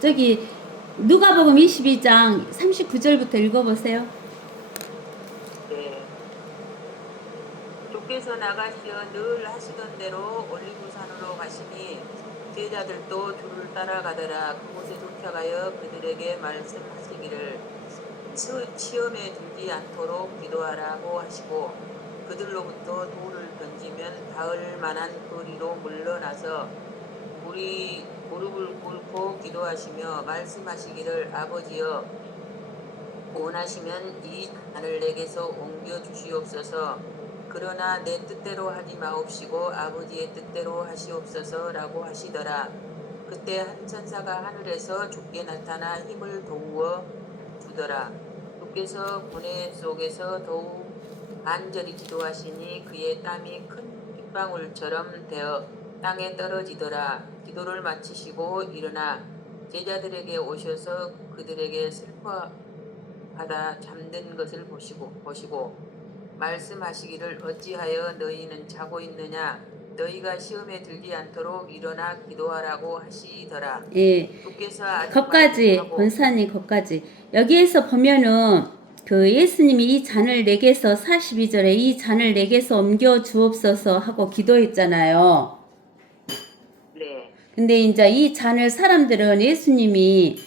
저기 누가복음 22장 39절부터 읽어보세요. 네. 주께서 나가시어 늘 하시던 대로 올리브산으로 가시니 제자들도 주를 따라가더라. 그곳에 도착하여 그들에게 말씀하시기를 시험에 들지 않도록 기도하라고 하시고 그들로부터 돌을 던지면 닿을 만한 거리로 물러나서 무릎을 꿇고 기도하시며 말씀하시기를 아버지여 원하시면 이 잔을 내게서 옮겨 주시옵소서. 그러나 내 뜻대로 하지 마옵시고 아버지의 뜻대로 하시옵소서라고 하시더라. 그때 한 천사가 하늘에서 주께 나타나 힘을 도우어 주더라. 주께서 고뇌 속에서 더욱 간절히 기도하시니 그의 땀이 큰 빗방울처럼 되어 땅에 떨어지더라. 기도를 마치시고 일어나 제자들에게 오셔서 그들에게 슬퍼하다 잠든 것을 보시고 말씀하시기를 어찌하여 너희는 자고 있느냐 너희가 시험에 들지 않도록 일어나 기도하라고 하시더라. 예, 주께서 아주 거기까지 말씀하고 권사님 거기까지 여기에서 보면은 그 예수님이 이 잔을 내게서 42절에 이 잔을 내게서 옮겨 주옵소서 하고 기도했잖아요. 네. 근데 이제 이 잔을 사람들은 예수님이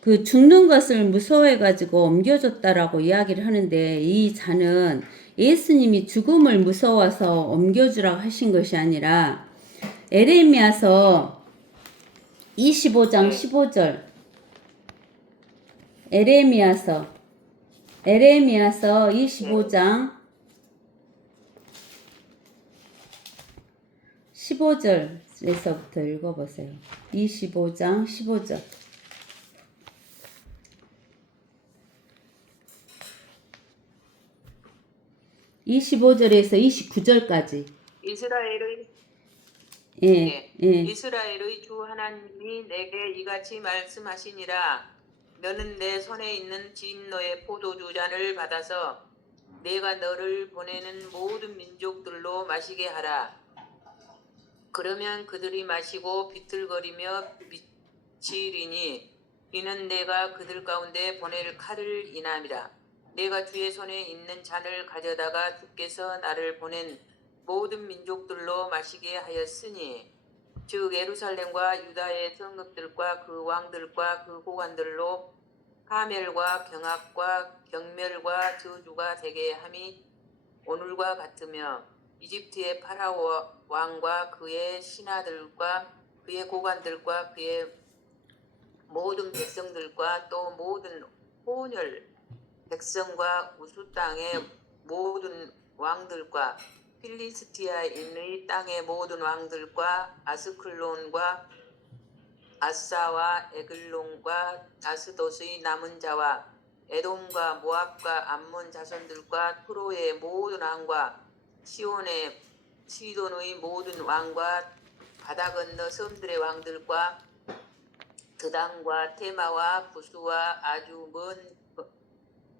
그 죽는 것을 무서워해가지고 옮겨줬다라고 이야기를 하는데 이 잔은 예수님이 죽음을 무서워서 옮겨주라고 하신 것이 아니라 에레미야서 25장 15절 에레미야서 25장 15절에서부터 읽어보세요. 25장 15절 25절에서 29절까지. 이스라엘의 예. 이스라엘의 주 하나님이 내게 이같이 말씀하시니라. 너는 내 손에 있는 진노의 포도주 잔을 받아서 내가 너를 보내는 모든 민족들로 마시게 하라. 그러면 그들이 마시고 비틀거리며 비치리니 이는 내가 그들 가운데 보낼 칼을 인함이라. 내가 주의 손에 있는 잔을 가져다가 주께서 나를 보낸 모든 민족들로 마시게 하였으니 즉 예루살렘과 유다의 성읍들과 그 왕들과 그 고관들로 파멸과 경악과 경멸과 저주가 되게 함이 오늘과 같으며 이집트의 파라오 왕과 그의 신하들과 그의 고관들과 그의 모든 백성들과 또 모든 혼혈 백성과 우수 땅의 모든 왕들과 필리스티아인의 땅의 모든 왕들과 아스클론과 아사와 에글론과 아스돗의 남은 자와 에돔과 모압과 암몬 자손들과 투로의 모든 왕과 시돈의 모든 왕과 바다 건너 섬들의 왕들과 드단과 테마와 부수와 아주 먼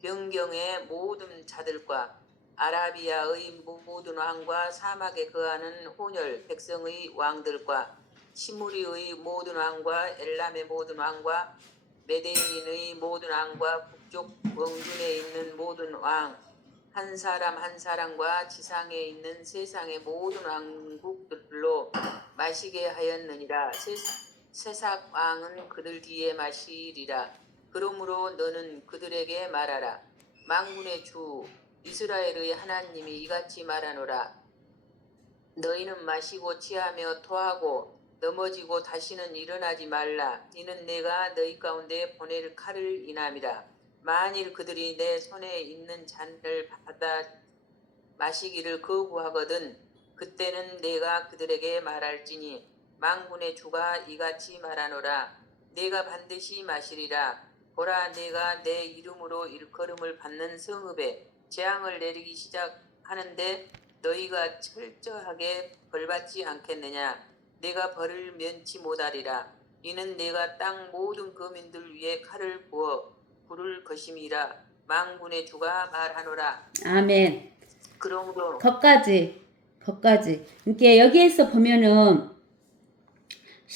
변경의 모든 자들과 아라비아의 모든 왕과 사막에 거하는 혼혈 백성의 왕들과 시무리의 모든 왕과 엘람의 모든 왕과 메데인의 모든 왕과 북쪽 원근에 있는 모든 왕 한 사람 한 사람과 지상에 있는 세상의 모든 왕국들로 마시게 하였느니라. 세삭 왕은 그들 뒤에 마시리라. 그러므로 너는 그들에게 말하라. 만군의 주 이스라엘의 하나님이 이같이 말하노라. 너희는 마시고 취하며 토하고 넘어지고 다시는 일어나지 말라. 이는 내가 너희 가운데 보낼 칼을 인함이라. 만일 그들이 내 손에 있는 잔을 받아 마시기를 거부하거든 그때는 내가 그들에게 말할지니 만군의 주가 이같이 말하노라. 내가 반드시 마시리라. 보라 내가 내 이름으로 일컬음을 받는 성읍에 재앙을 내리기 시작하는데 너희가 철저하게 벌받지 않겠느냐. 내가 벌을 면치 못하리라. 이는 내가 땅 모든 거민들 위에 칼을 부어 부를 것임이라. 만군의 주가 말하노라. 아멘. 그러므로 거기까지. 그러니까 여기에서 보면은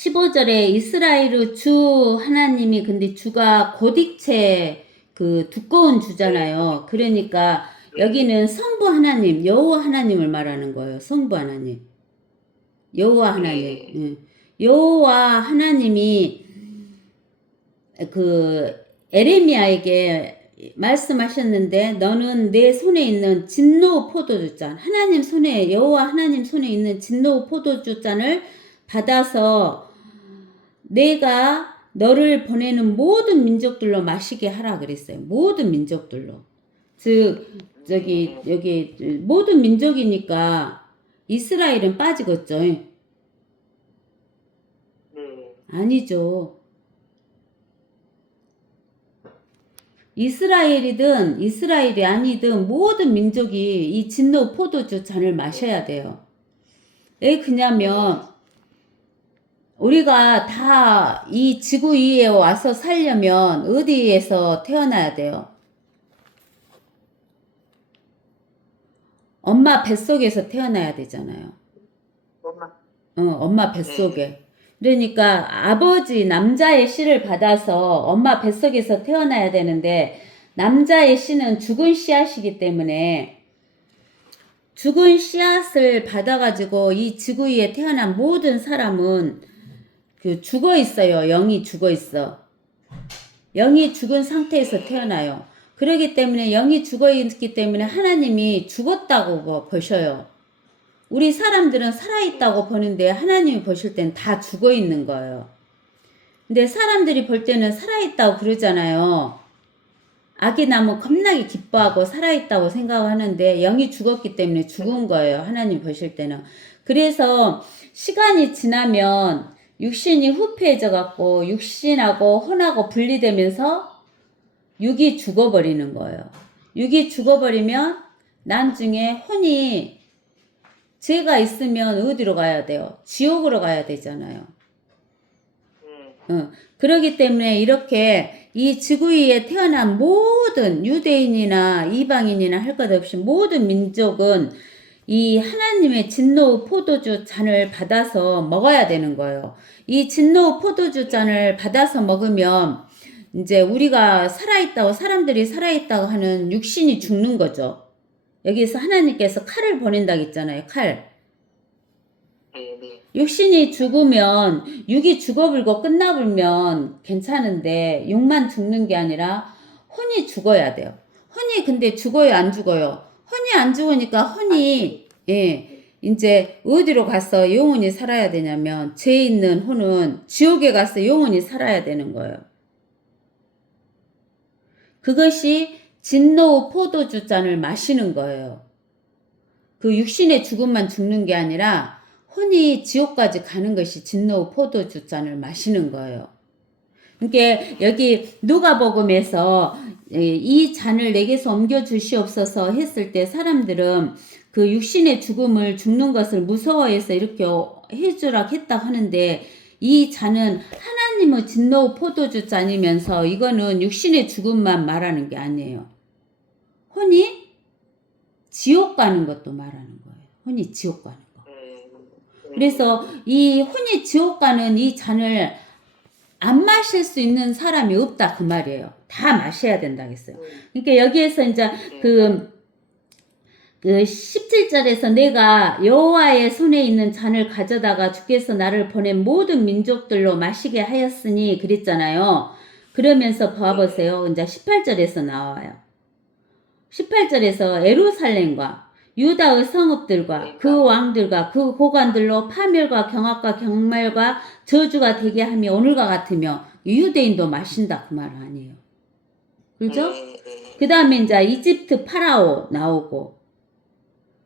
15절에 이스라엘의 주 하나님이 근데 주가 고딕체 그 두꺼운 주잖아요. 그러니까 여기는 성부 하나님, 여호와 하나님을 말하는 거예요. 성부 하나님. 여호와 하나님. 네. 예. 여호와 하나님이 그 에레미야에게 말씀하셨는데 너는 내 손에 있는 진노 포도주잔 하나님 손에 여호와 하나님 손에 있는 진노 포도주잔을 받아서 내가 너를 보내는 모든 민족들로 마시게 하라 그랬어요. 모든 민족들로. 즉 여기 모든 민족이니까 이스라엘은 빠지겠죠. 네. 아니죠. 이스라엘이든 이스라엘이 아니든 모든 민족이 이 진노 포도주 잔을 마셔야 돼요. 왜 그냐면 우리가 다 이 지구 위에 와서 살려면 어디에서 태어나야 돼요? 엄마 뱃속에서 태어나야 되잖아요. 엄마. 엄마 뱃속에. 그러니까 아버지 남자의 씨를 받아서 엄마 뱃속에서 태어나야 되는데 남자의 씨는 죽은 씨앗이기 때문에 죽은 씨앗을 받아가지고 이 지구 위에 태어난 모든 사람은 그 죽어 있어요. 영이 죽어 있어. 영이 죽은 상태에서 태어나요. 그러기 때문에 영이 죽어 있기 때문에 하나님이 죽었다고 보셔요. 우리 사람들은 살아있다고 보는데 하나님이 보실 땐 다 죽어 있는 거예요. 근데 사람들이 볼 때는 살아있다고 그러잖아요. 아기 나면 겁나게 기뻐하고 살아있다고 생각하는데 영이 죽었기 때문에 죽은 거예요. 하나님 보실 때는. 그래서 시간이 지나면 육신이 후패해져 갖고 육신하고 혼하고 분리되면서 육이 죽어버리는 거예요. 육이 죽어버리면 나중에 혼이 죄가 있으면 어디로 가야 돼요? 지옥으로 가야 되잖아요. 그러기 때문에 이렇게 이 지구 위에 태어난 모든 유대인이나 이방인이나 할 것 없이 모든 민족은 이 하나님의 진노 포도주 잔을 받아서 먹어야 되는 거예요. 이 진노 포도주 잔을 받아서 먹으면 이제 우리가 살아있다고 사람들이 살아있다고 하는 육신이 죽는 거죠. 여기서 하나님께서 칼을 보낸다고 했잖아요. 칼. 육신이 죽으면 육이 죽어불고 끝나불면 괜찮은데 육만 죽는 게 아니라 혼이 죽어야 돼요. 혼이 근데 죽어요 안 죽어요? 혼이 안 죽으니까 혼이 이제 어디로 가서 영원히 살아야 되냐면 죄 있는 혼은 지옥에 가서 영원히 살아야 되는 거예요. 그것이 진노 포도주 잔을 마시는 거예요. 그 육신의 죽음만 죽는 게 아니라 혼이 지옥까지 가는 것이 진노 포도주 잔을 마시는 거예요. 그러니까 여기 누가복음에서 이 잔을 내게서 옮겨 주시옵소서 했을 때 사람들은 그 육신의 죽음을 죽는 것을 무서워해서 이렇게 해주라 했다고 하는데 이 잔은 하나님의 진노 포도주 잔이면서 이거는 육신의 죽음만 말하는 게 아니에요. 혼이 지옥 가는 것도 말하는 거예요. 혼이 지옥 가는 거. 그래서 이 혼이 지옥 가는 이 잔을 안 마실 수 있는 사람이 없다 그 말이에요. 다 마셔야 된다고 했어요. 그러니까 여기에서 이제 그 17절에서 내가 여호와의 손에 있는 잔을 가져다가 주께서 나를 보낸 모든 민족들로 마시게 하였으니 그랬잖아요. 그러면서 봐보세요. 이제 18절에서 나와요. 18절에서 에루살렘과 유다의 성읍들과 그 왕들과 그 고관들로 파멸과 경악과 경멸과 저주가 되게 하며 오늘과 같으며 유대인도 마신다 그 말 아니에요. 그죠? 그 다음에 이제 이집트 파라오 나오고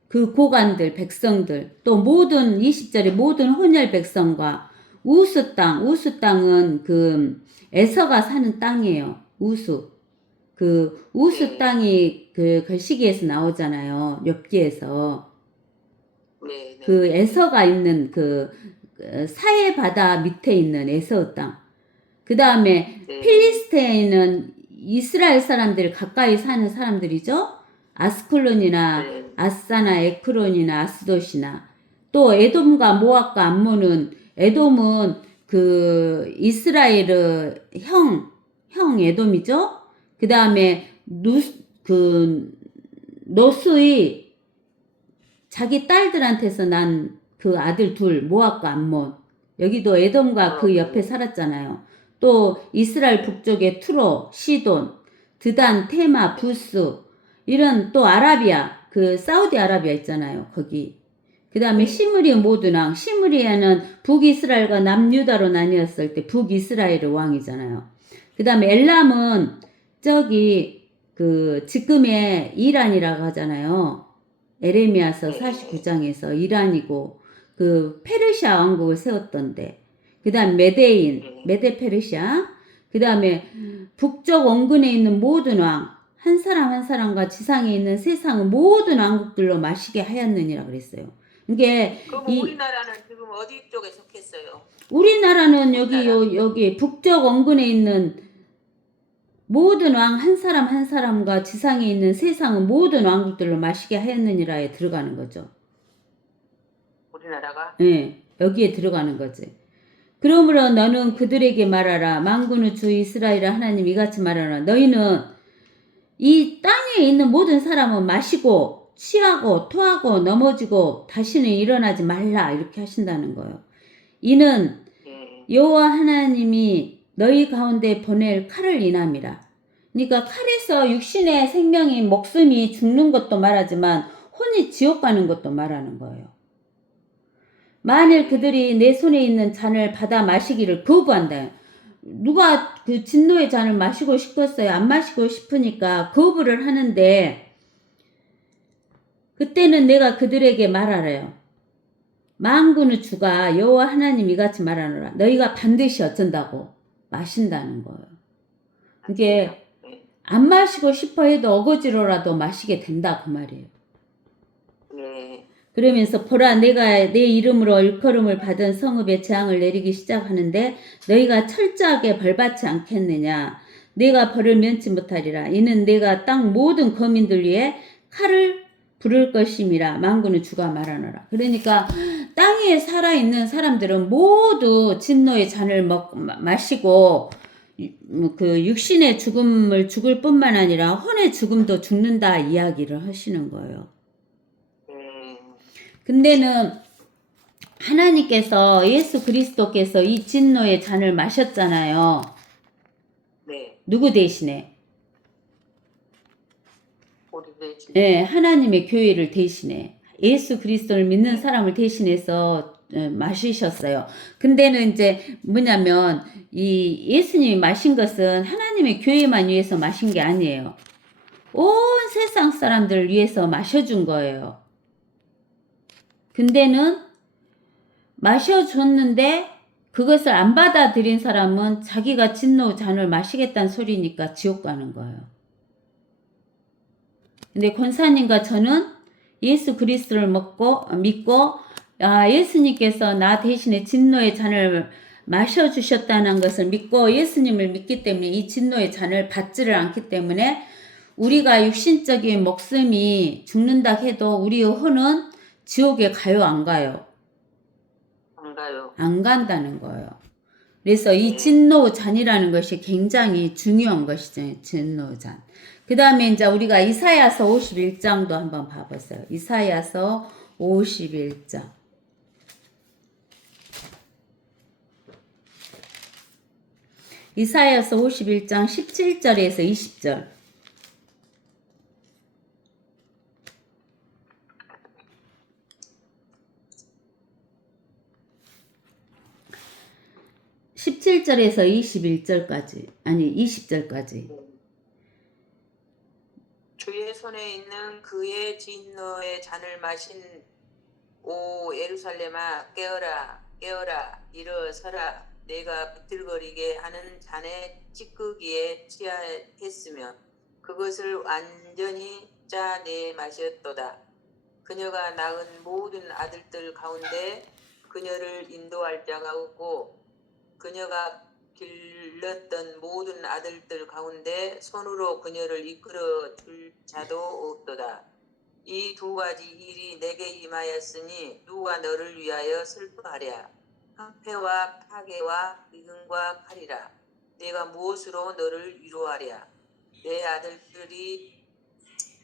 그 고관들 백성들 또 모든 20절에 모든 혼혈 백성과 우스 땅은 그 에서가 사는 땅이에요. 그 우스 땅이 그 걸시기에서 나오잖아요. 욥기에서 그 에서가 있는 그 사해 바다 밑에 있는 에서 땅. 그 다음에 필리스테인은 이스라엘 사람들 가까이 사는 사람들이죠. 아스클론이나 아사나 에크론이나 아스돗이나 또 에돔과 모압과 암몬은 에돔은 그 이스라엘의 형 에돔이죠. 그 다음에 노스의 자기 딸들한테서 난 그 아들 둘 모압과 암몬, 여기도 에돔과 그 옆에 살았잖아요. 또 이스라엘 북쪽에 투로, 시돈, 드단, 테마, 부스, 이런 또 아라비아, 그 사우디 아라비아 있잖아요. 거기. 그 다음에 시므리 모든 왕. 시므리에는 북이스라엘과 남유다로 나뉘었을 때 북이스라엘의 왕이잖아요. 그 다음에 엘람은 저기 그 지금의 이란이라고 하잖아요. 에레미야서 49장에서 이란이고 그 페르시아 왕국을 세웠던데. 그 다음 메데 페르시아. 그 다음에 북쪽 원근에 있는 모든 왕, 한 사람 한 사람과 지상에 있는 세상의 모든 왕국들로 마시게 하였느니라 그랬어요. 이게 그럼 이 우리나라는 지금 어디 쪽에 속했어요? 우리나라는 여기 북쪽 원근에 있는 모든 왕 한 사람 한 사람과 지상에 있는 세상의 모든 왕국들로 마시게 하였느니라에 들어가는 거죠. 우리나라가? 예, 여기에 들어가는 거지. 그러므로 너는 그들에게 말하라. 만군의 주 이스라엘 하나님 이같이 말하라. 너희는 이 땅에 있는 모든 사람은 마시고 취하고 토하고 넘어지고 다시는 일어나지 말라 이렇게 하신다는 거예요. 이는 여호와 하나님이 너희 가운데 보낼 칼을 인함이라. 그러니까 칼에서 육신의 생명이 목숨이 죽는 것도 말하지만 혼이 지옥 가는 것도 말하는 거예요. 만일 그들이 내 손에 있는 잔을 받아 마시기를 거부한다. 누가 그 진노의 잔을 마시고 싶었어요. 안 마시고 싶으니까 거부를 하는데 그때는 내가 그들에게 말하래요. 만군의 주가 여호와 하나님 이같이 말하노라. 너희가 반드시 어쩐다고 마신다는 거예요. 이게 안 마시고 싶어 해도 어거지로라도 마시게 된다 그 말이에요. 그러면서 보라 내가 내 이름으로 일컬음을 받은 성읍에 재앙을 내리기 시작하는데 너희가 철저하게 벌받지 않겠느냐. 내가 벌을 면치 못하리라. 이는 내가 땅 모든 거민들 위에 칼을 부를 것임이라. 만군의 주가 말하노라. 그러니까 땅에 살아있는 사람들은 모두 진노의 잔을 마시고 그 육신의 죽음을 죽을 뿐만 아니라 혼의 죽음도 죽는다 이야기를 하시는 거예요. 근데는 하나님께서 예수 그리스도께서 이 진노의 잔을 마셨잖아요. 네. 누구 대신에? 우리 대신. 네, 하나님의 교회를 대신해. 예수 그리스도를 믿는 사람을 대신해서 마시셨어요. 근데는 이제 뭐냐면 이 예수님이 마신 것은 하나님의 교회만 위해서 마신 게 아니에요. 온 세상 사람들을 위해서 마셔준 거예요. 근데는 마셔줬는데 그것을 안 받아들인 사람은 자기가 진노 잔을 마시겠다는 소리니까 지옥 가는 거예요. 근데 권사님과 저는 예수 그리스도를 믿고 예수님께서 나 대신에 진노의 잔을 마셔주셨다는 것을 믿고 예수님을 믿기 때문에 이 진노의 잔을 받지를 않기 때문에 우리가 육신적인 목숨이 죽는다 해도 우리의 혼은 지옥에 가요 안 가요? 안 가요. 안 간다는 거예요. 그래서 이 진노잔이라는 것이 굉장히 중요한 것이죠. 진노잔. 그 다음에 이제 우리가 이사야서 51장도 한번 봐보세요. 이사야서 51장. 이사야서 51장 17절에서 20절. (17절에서) 21절까지 아니 20절까지. 주의 손에 있는 그의 진노의 잔을 마신 오 예루살렘아 깨어라 깨어라 일어서라. 내가 비틀거리게 하는 잔의 찌꺼기에 취하했으며 그것을 완전히 짜내 마셨도다. 그녀가 낳은 모든 아들들 가운데 그녀를 인도할 자가 없고 그녀가 길렀던 모든 아들들 가운데 손으로 그녀를 이끌어 줄 자도 없도다. 이 두 가지 일이 내게 임하였으니 누가 너를 위하여 슬퍼하랴. 황폐와 파괴와 위근과 칼이라. 내가 무엇으로 너를 위로하랴. 내 아들들이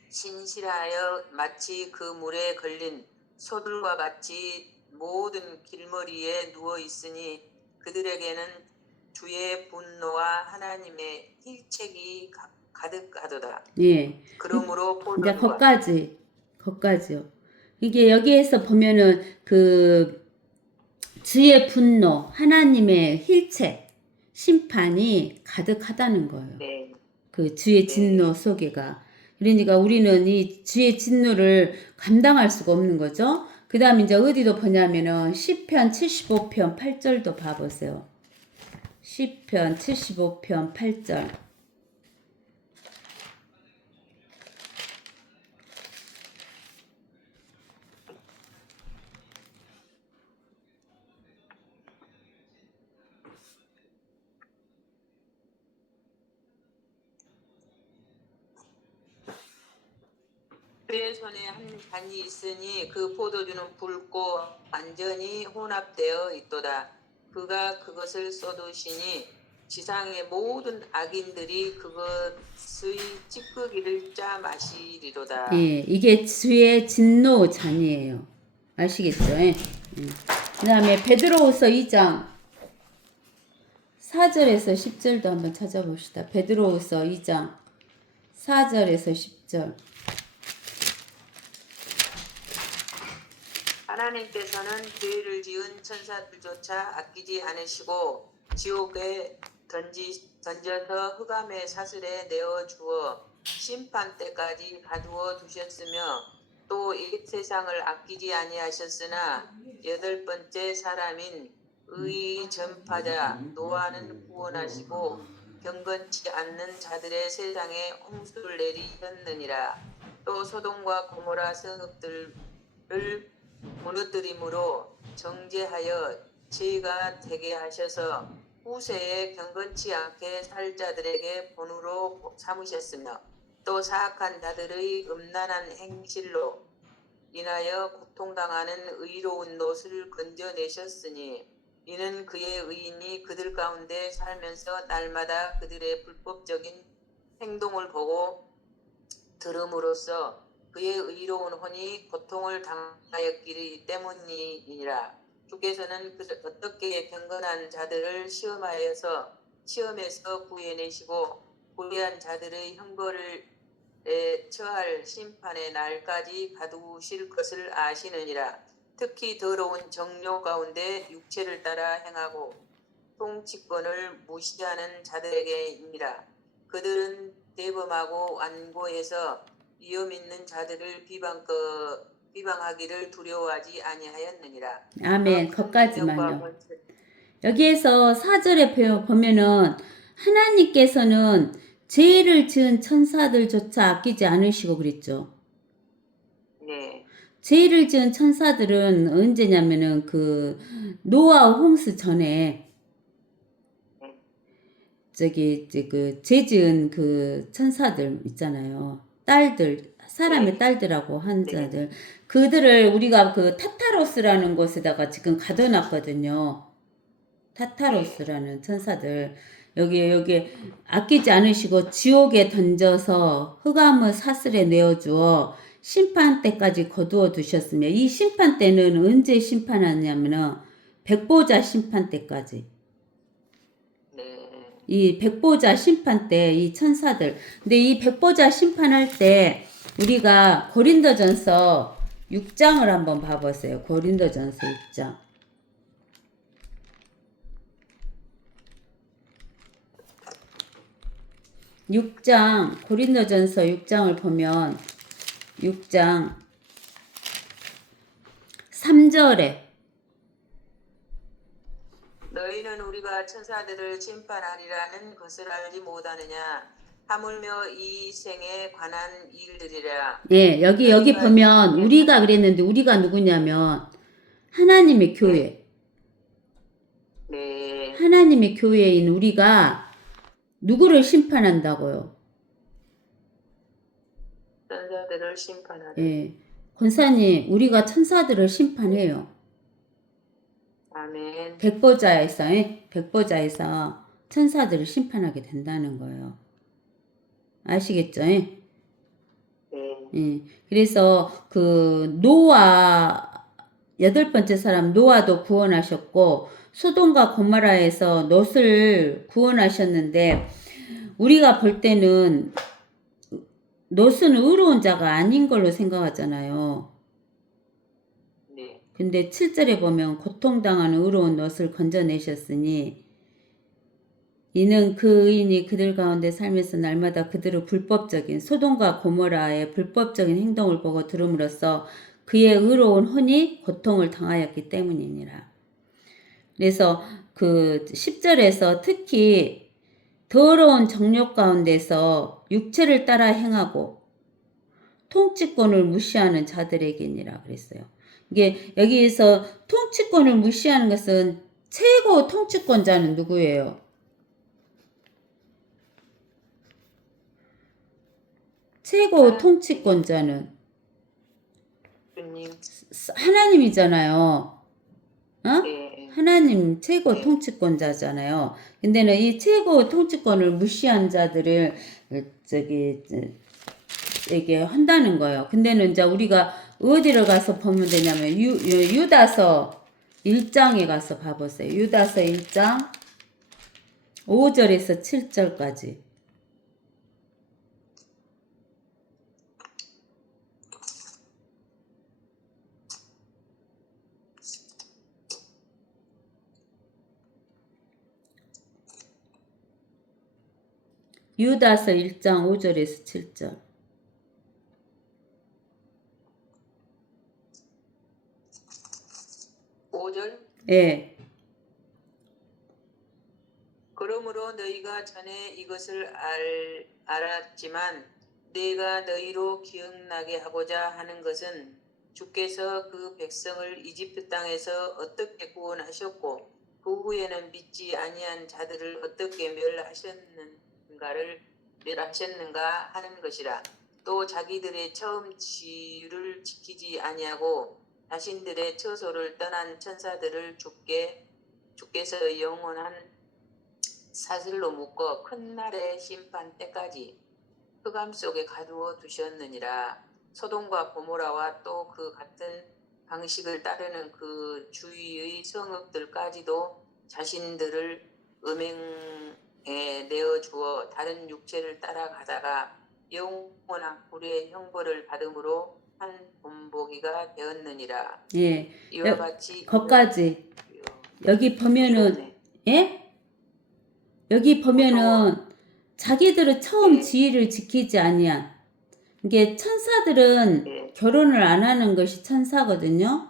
신실하여 마치 그 물에 걸린 소들과 같이 모든 길머리에 누워 있으니 그들에게는 주의 분노와 하나님의 힐책이 가득하도다. 예. 그러므로 이제 포도주가 거기까지요. 이게 여기에서 보면은 그 주의 분노, 하나님의 힐책, 심판이 가득하다는 거예요. 네, 그 주의 진노 네, 속에가. 그러니까 우리는 이 주의 진노를 감당할 수가 없는 거죠. 그 다음에 이제 어디도 보냐면은 시편 75편 8절도 봐보세요. 시편 75편 8절. 그의 손에 한 단이 있으니 그 포도주는 붉고 완전히 혼합되어 있도다. 그가 그것을 쏟으시니 지상의 모든 악인들이 그것의 찌꺼기를 짜 마시리로다. 예, 이게 주의 진노 잔이에요. 아시겠죠? 예. 그 다음에 베드로후서 2장 4절에서 10절도 한번 찾아봅시다. 베드로후서 2장 4절에서 10절. 하나님께서는 죄를 지은 천사들조차 아끼지 않으시고 지옥에 던져서 흑암의 사슬에 내어 주어 심판 때까지 가두어 두셨으며 또 이 세상을 아끼지 아니하셨으나 여덟 번째 사람인 의의 전파자 노아는 구원하시고 경건치 않는 자들의 세상에 홍수를 내리셨느니라. 또 소돔과 고모라 성읍들을 무너뜨림으로 정죄하여 죄가 되게 하셔서 후세에 경건치 않게 살 자들에게 본으로 삼으셨으며 또 사악한 자들의 음란한 행실로 인하여 고통당하는 의로운 롯을 건져내셨으니 이는 그의 의인이 그들 가운데 살면서 날마다 그들의 불법적인 행동을 보고 들음으로써 그의 의로운 혼이 고통을 당하였기 때문이니라. 주께서는 어떻게 경건한 자들을 시험에서 구해내시고 불의한 자들의 형벌을 처할 심판의 날까지 가두실 것을 아시느니라. 특히 더러운 정욕 가운데 육체를 따라 행하고 통치권을 무시하는 자들에게입니다. 그들은 대범하고 완고해서 위험 있는 자들을 비방하기를 두려워하지 아니하였느니라. 아멘. 생명과 거기까지만요. 권세 여기에서 4절에 보면은 하나님께서는 죄를 지은 천사들조차 아끼지 않으시고 그랬죠. 네, 죄를 지은 천사들은 언제냐면은 그 노아 홍수 전에 저기 이제 그 죄 지은 그 천사들 있잖아요. 딸들, 사람의 네, 딸들하고 한 네, 자들. 그들을 우리가 그 타타로스라는 곳에다가 지금 가둬놨거든요. 네, 타타로스라는 천사들. 여기 아끼지 않으시고 지옥에 던져서 흑암의 사슬에 내어주어 심판 때까지 거두어 두셨으며 이 심판 때는 언제 심판하냐면은 백보자 심판 때까지. 네. 이 백보자 심판 때 이 천사들. 근데 이 백보자 심판할 때 우리가 고린도전서 6장을 한번 봐보세요. 고린도전서 6장. 6장, 고린도전서 6장을 보면 6장 3절에 너희는 우리가 천사들을 심판하리라는 것을 알지 못하느냐. 하물며 이 생에 관한 일들이라. 예, 여기 너희가 보면 이 우리가 그랬는데 우리가 누구냐면 하나님의 교회. 네, 하나님의 교회인 우리가 누구를 심판한다고요? 천사들을 심판하리. 예. 권사님, 우리가 천사들을 심판해요. 아멘. 백보자에서 천사들을 심판하게 된다는 거예요. 아시겠죠? 네. 예. 그래서 그 노아 여덟 번째 사람 노아도 구원하셨고 소돔과 고모라에서 롯을 구원하셨는데 우리가 볼 때는 롯은 의로운 자가 아닌 걸로 생각하잖아요. 네. 근데 7절에 보면 고통당하는 의로운 롯을 건져내셨으니 이는 그 의인이 그들 가운데 살면서 날마다 그들의 불법적인 소돔과 고모라의 불법적인 행동을 보고 들음으로써 그의 의로운 혼이 고통을 당하였기 때문이니라. 그래서 그 10절에서 특히 더러운 정욕 가운데서 육체를 따라 행하고 통치권을 무시하는 자들에게니라 그랬어요. 이게 여기에서 통치권을 무시하는 것은 최고 통치권자는 누구예요? 최고 통치권자는 주님. 하나님이잖아요. 어? 네. 하나님 최고 통치권자잖아요. 근데는 이 최고 통치권을 무시한 자들을 이게 한다는 거예요. 근데는 이제 우리가 어디로 가서 보면 되냐면 유다서 1장에 가서 봐보세요. 유다서 1장 5절에서 7절까지. 유다서 1장 5절에서 7절. 5절. 예. 그러므로 너희가 전에 이것을 알았지만 내가 너희로 기억나게 하고자 하는 것은 주께서 그 백성을 이집트 땅에서 어떻게 구원하셨고 그 후에는 믿지 아니한 자들을 어떻게 멸하셨는가 하는 것이라. 또 자기들의 처음 지유를 지키지 아니하고 자신들의 처소를 떠난 천사들을 주께서 영원한 사슬로 묶어 큰 날의 심판 때까지 흑암 속에 가두어 두셨느니라. 소돔과 고모라와 또 그 같은 방식을 따르는 그 주위의 성읍들까지도 자신들을 음행에 내어 주어 다른 육체를 따라가다가 영원한 불의 형벌을 받음으로 한 본보기가 되었느니라. 예. 이와 같이 거기까지. 여기 보면은 예? 여기 보면은 자기들은 처음 지위를 지키지 아니한 이게 천사들은 결혼을 안 하는 것이 천사거든요.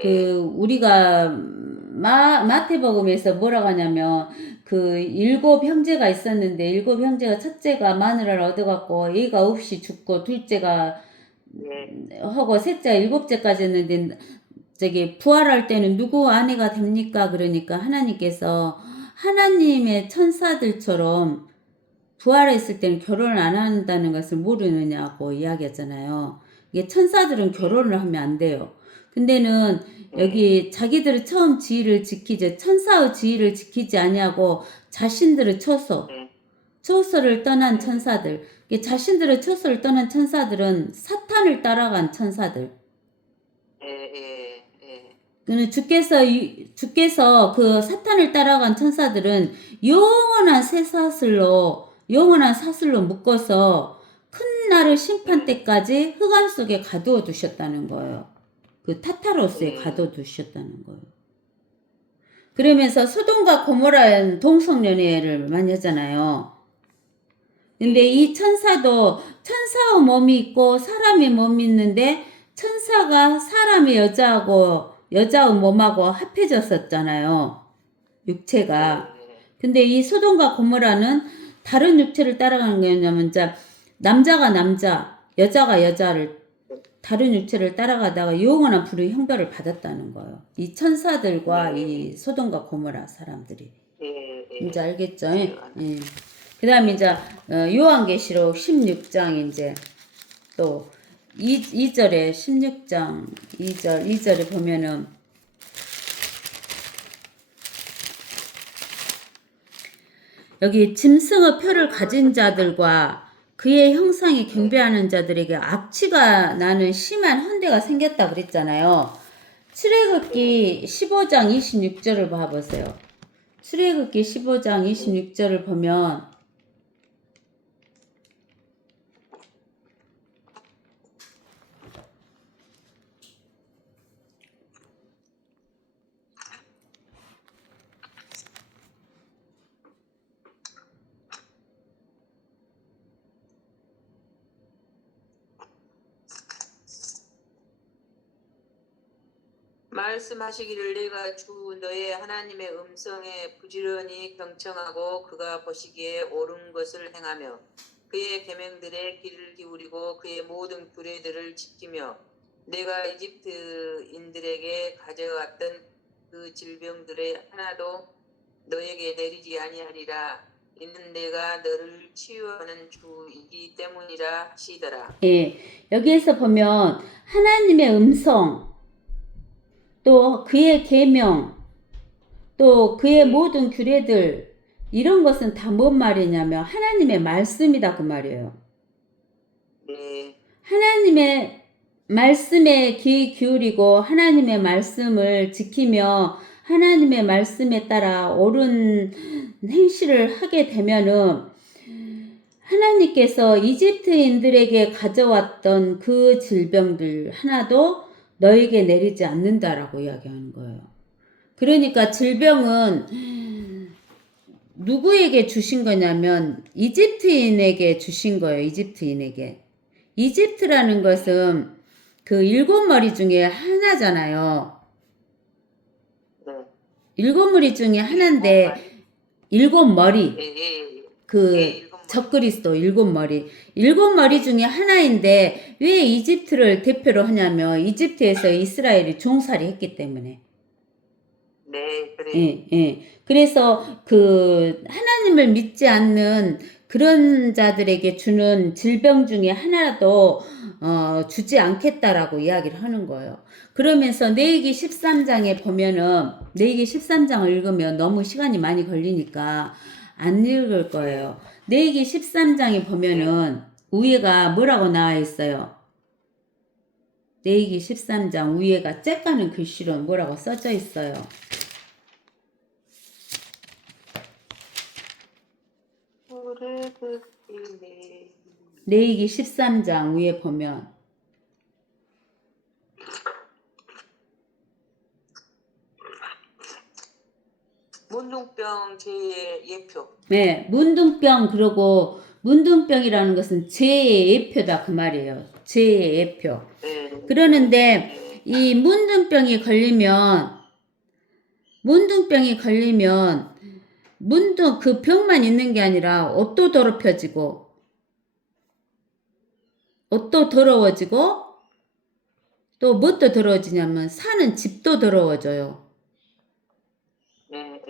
그 우리가 마태복음에서 뭐라고 하냐면 그 7형제가 있었는데 7형제가 첫째가 마누라를 얻어갖고 애가 없이 죽고 둘째가 하고 셋째가 7째까지 했는데 저기 부활할 때는 누구 아내가 됩니까? 그러니까 하나님께서 하나님의 천사들처럼 부활했을 때는 결혼을 안 한다는 것을 모르느냐고 이야기했잖아요. 이게 천사들은 결혼을 하면 안 돼요. 근데는 여기 자기들은 처음 지위를 지키지 천사의 지위를 지키지 아니하고 자신들의 처소를 떠난 천사들. 자신들의 처소를 떠난 천사들은 사탄을 따라간 천사들. 주께서 그 사탄을 따라간 천사들은 영원한 사슬로 묶어서 큰 날의 심판 때까지 흑암 속에 가두어 두셨다는 거예요. 그 타타로스에 가두어 두셨다는 거예요. 그러면서 소돔과 고모라는 동성연애를 많이 하잖아요. 근데 이 천사도 천사의 몸이 있고 사람의 몸이 있는데 천사가 사람의 여자의 몸하고 합해졌었잖아요. 육체가. 근데 이 소돔과 고모라는 다른 육체를 따라가는 게 뭐냐면 남자가 남자, 여자가 여자를 다른 육체를 따라가다가 영원한 불의 형벌을 받았다는 거예요. 이 천사들과 이 소돔과 고모라 사람들이. 이제 알겠죠? 예. 그 다음에 이제 요한계시록 16장 이제 또 2절에 16장 2절에 보면은 여기 짐승의 표를 가진 자들과 그의 형상에 경배하는 자들에게 악취가 나는 심한 헌대가 생겼다 그랬잖아요. 출애굽기 15장 26절을 봐보세요. 출애굽기 15장 26절을 보면 말씀하시기를 내가 주 너의 하나님의 음성에 부지런히 경청하고 그가 보시기에 옳은 것을 행하며 그의 계명들에 귀를 기울이고 그의 모든 규례들을 지키며 내가 이집트인들에게 가져왔던 그 질병들의 하나도 너에게 내리지 아니하리라. 이는 내가 너를 치유하는 주이기 때문이라 하시더라. 예, 여기에서 보면 하나님의 음성 또 그의 계명 또 그의 모든 규례들 이런 것은 다 뭔 말이냐면 하나님의 말씀이다 그 말이에요. 네. 하나님의 말씀에 귀 기울이고 하나님의 말씀을 지키며 하나님의 말씀에 따라 옳은 행실을 하게 되면은 하나님께서 이집트인들에게 가져왔던 그 질병들 하나도 너에게 내리지 않는다라고 이야기하는 거예요. 그러니까 질병은 누구에게 주신 거냐면 이집트인에게 주신 거예요. 이집트인에게. 이집트라는 것은 그 7머리 중에 하나잖아요. 네. 7머리 중에 하나인데 7머리. 예, 예. 그 예, 7머리. 적그리스도 7머리. 7머리 중에 하나인데 왜 이집트를 대표로 하냐면 이집트에서 이스라엘이 종살이 했기 때문에. 네, 그래요. 예, 예. 그래서 그 하나님을 믿지 않는 그런 자들에게 주는 질병 중에 하나라도 주지 않겠다라고 이야기를 하는 거예요. 그러면서 레위기 13장에 보면은 레위기 13장을 읽으면 너무 시간이 많이 걸리니까 안 읽을 거예요. 레위기 13장에 보면은 위에가 뭐라고 나와 있어요? 레위기 13장 위에가 쬐까는 글씨로 뭐라고 써져 있어요? 레위기 13장 위에 보면 문둥병 제의 예표. 네, 문둥병 그러고 문둥병이라는 것은 죄의 예표다 그 말이에요. 죄의 예표. 네. 그러는데 이 문둥병이 걸리면 문둥 그 병만 있는 게 아니라 옷도 더럽혀지고 옷도 더러워지고 또 뭣도 더러워지냐면 사는 집도 더러워져요.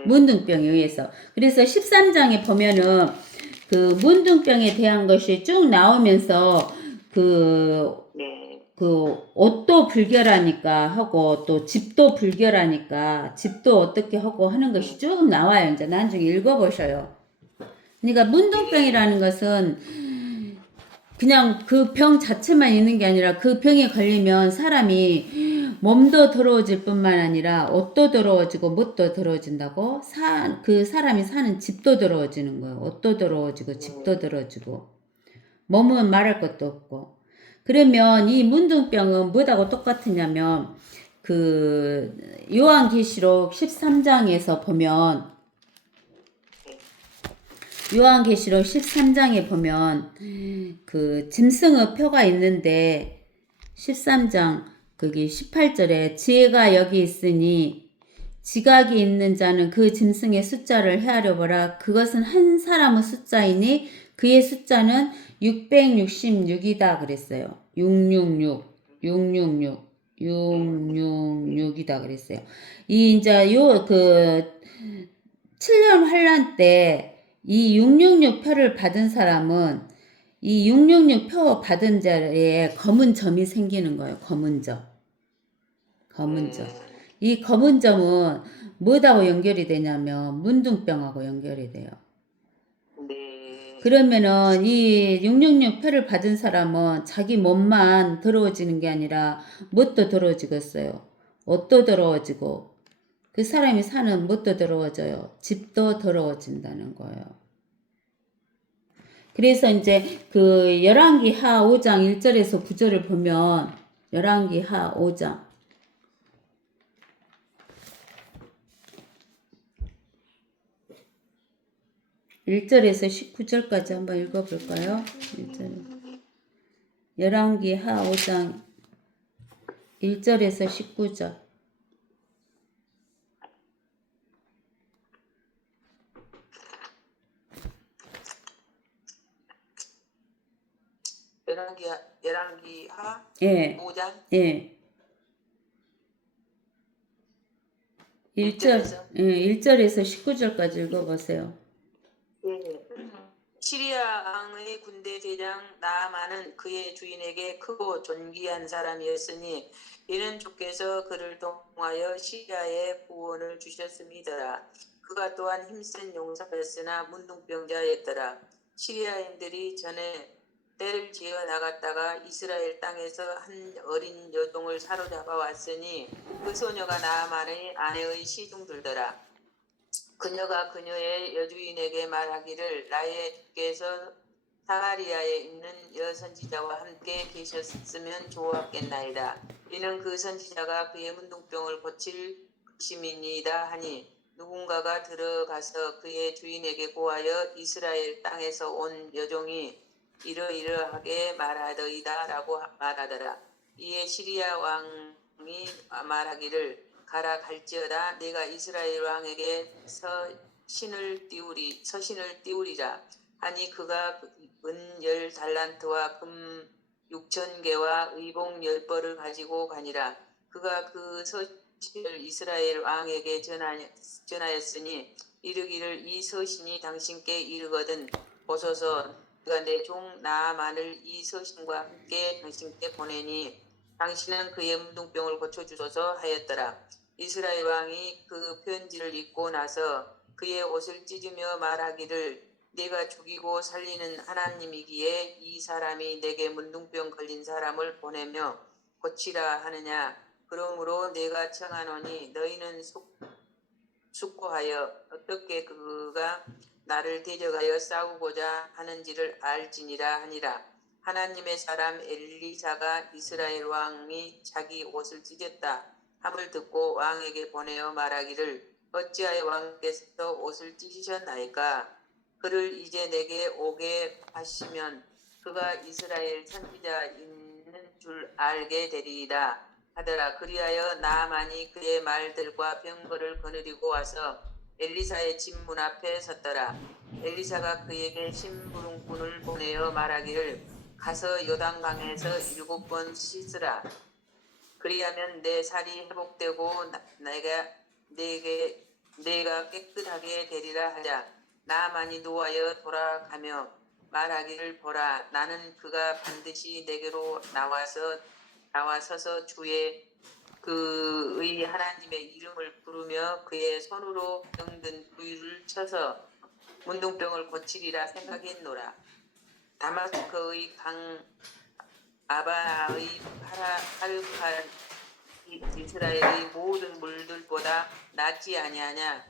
문둥병에 의해서. 그래서 13장에 보면은 그 문둥병에 대한 것이 쭉 나오면서 그 옷도 불결하니까 하고 또 집도 불결하니까 집도 어떻게 하고 하는 것이 쭉 나와요. 이제 나중에 읽어보셔요. 그러니까 문둥병이라는 것은 그냥 그 병 자체만 있는 게 아니라 그 병에 걸리면 사람이 몸도 더러워질 뿐만 아니라 옷도 더러워지고 뭣도 더러워진다고 그 사람이 사는 집도 더러워지는 거예요. 옷도 더러워지고 집도 더러워지고 몸은 말할 것도 없고. 그러면 이 문둥병은 뭐하고 똑같으냐면 그 요한계시록 13장에서 보면 요한계시록 13장에 보면 그 짐승의 표가 있는데 13장 거기 18절에 지혜가 여기 있으니 지각이 있는 자는 그 짐승의 숫자를 헤아려 보라. 그것은 한 사람의 숫자이니 그의 숫자는 666이다 그랬어요. 666이다 그랬어요. 이 이제 요 그 7년 환란 때 이 666 표를 받은 사람은 이 666 표 받은 자리에 검은 점이 생기는 거예요. 검은 점. 이 검은 점은 뭐하고 연결이 되냐면 문둥병하고 연결이 돼요. 그러면은 이 666 표를 받은 사람은 자기 몸만 더러워지는 게 아니라 뭣도 더러워지겠어요. 옷도 더러워지고 그 사람이 사는 뭣도 더러워져요. 집도 더러워진다는 거예요. 그래서 이제 그 열왕기하 5장 1절에서 9절을 보면 열왕기하 5장 1절에서 19절까지 한번 읽어볼까요? 1절. 열왕기하 5장 1절에서 19절. 열왕기하 예, 5장 예. 1절에서 1절에서 19절까지 읽어보세요. 예. 시리아 왕의 군대 대장 나아만은 그의 주인에게 크고 존귀한 사람이었으니 이는 주께서 그를 통하여 시리아에 구원을 주셨습니다. 그가 또한 힘센 용사였으나 문둥병자였더라. 시리아인들이 전에 떼를 지어 나갔다가 이스라엘 땅에서 한 어린 여종을 사로잡아 왔으니 그 소녀가 나아만의 아내의 시중들더라. 그녀가 그녀의 여주인에게 말하기를 나의 주께서 사마리아에 있는 여선지자와 함께 계셨으면 좋았겠나이다. 이는 그 선지자가 그의 문둥병을 고칠 것임이니이다 하니 누군가가 들어가서 그의 주인에게 고하여 이스라엘 땅에서 온 여종이 이러이러하게 말하더이다 라고 말하더라. 이에 시리아 왕이 말하기를 가라 갈지어다 내가 이스라엘 왕에게 서신을 띄우리라 하니 그가 은 10달란트와 금 6,000개와 의복 10벌을 가지고 가니라. 그가 그 서신을 이스라엘 왕에게 전하였으니 이르기를 이 서신이 당신께 이르거든 보소서 내가 내 종 나아만을 이 서신과 함께 당신께 보내니 당신은 그의 문둥병을 고쳐주소서 하였더라. 이스라엘 왕이 그 편지를 읽고 나서 그의 옷을 찢으며 말하기를 내가 죽이고 살리는 하나님이기에 이 사람이 내게 문둥병 걸린 사람을 보내며 고치라 하느냐. 그러므로 내가 청하노니 너희는 숙고하여 어떻게 그가 나를 대적하여 싸우고자 하는지를 알지니라 하니라. 하나님의 사람 엘리사가 이스라엘 왕이 자기 옷을 찢었다 함을 듣고 왕에게 보내어 말하기를 어찌하여 왕께서 옷을 찢으셨나이까. 그를 이제 내게 오게 하시면 그가 이스라엘 선지자인 줄 알게 되리이다 하더라. 그리하여 나아만이 그의 말들과 병거를 거느리고 와서 엘리사의 집 문 앞에 섰더라. 엘리사가 그에게 심부름꾼을 보내어 말하기를 가서 요단강에서 7번 씻으라. 그리하면 내 살이 회복되고 내가 깨끗하게 되리라 하자. 나아만이 노하여 돌아가며 말하기를 보라 나는 그가 반드시 내게로 나와서서 주의 그의 하나님의 이름을 부르며 그의 손으로 병든 부위를 쳐서 문둥병을 고치리라 생각했노라. 다마스크의 강 아바나의 파르팔 이스라엘의 모든 물들보다 낫지 아니하냐.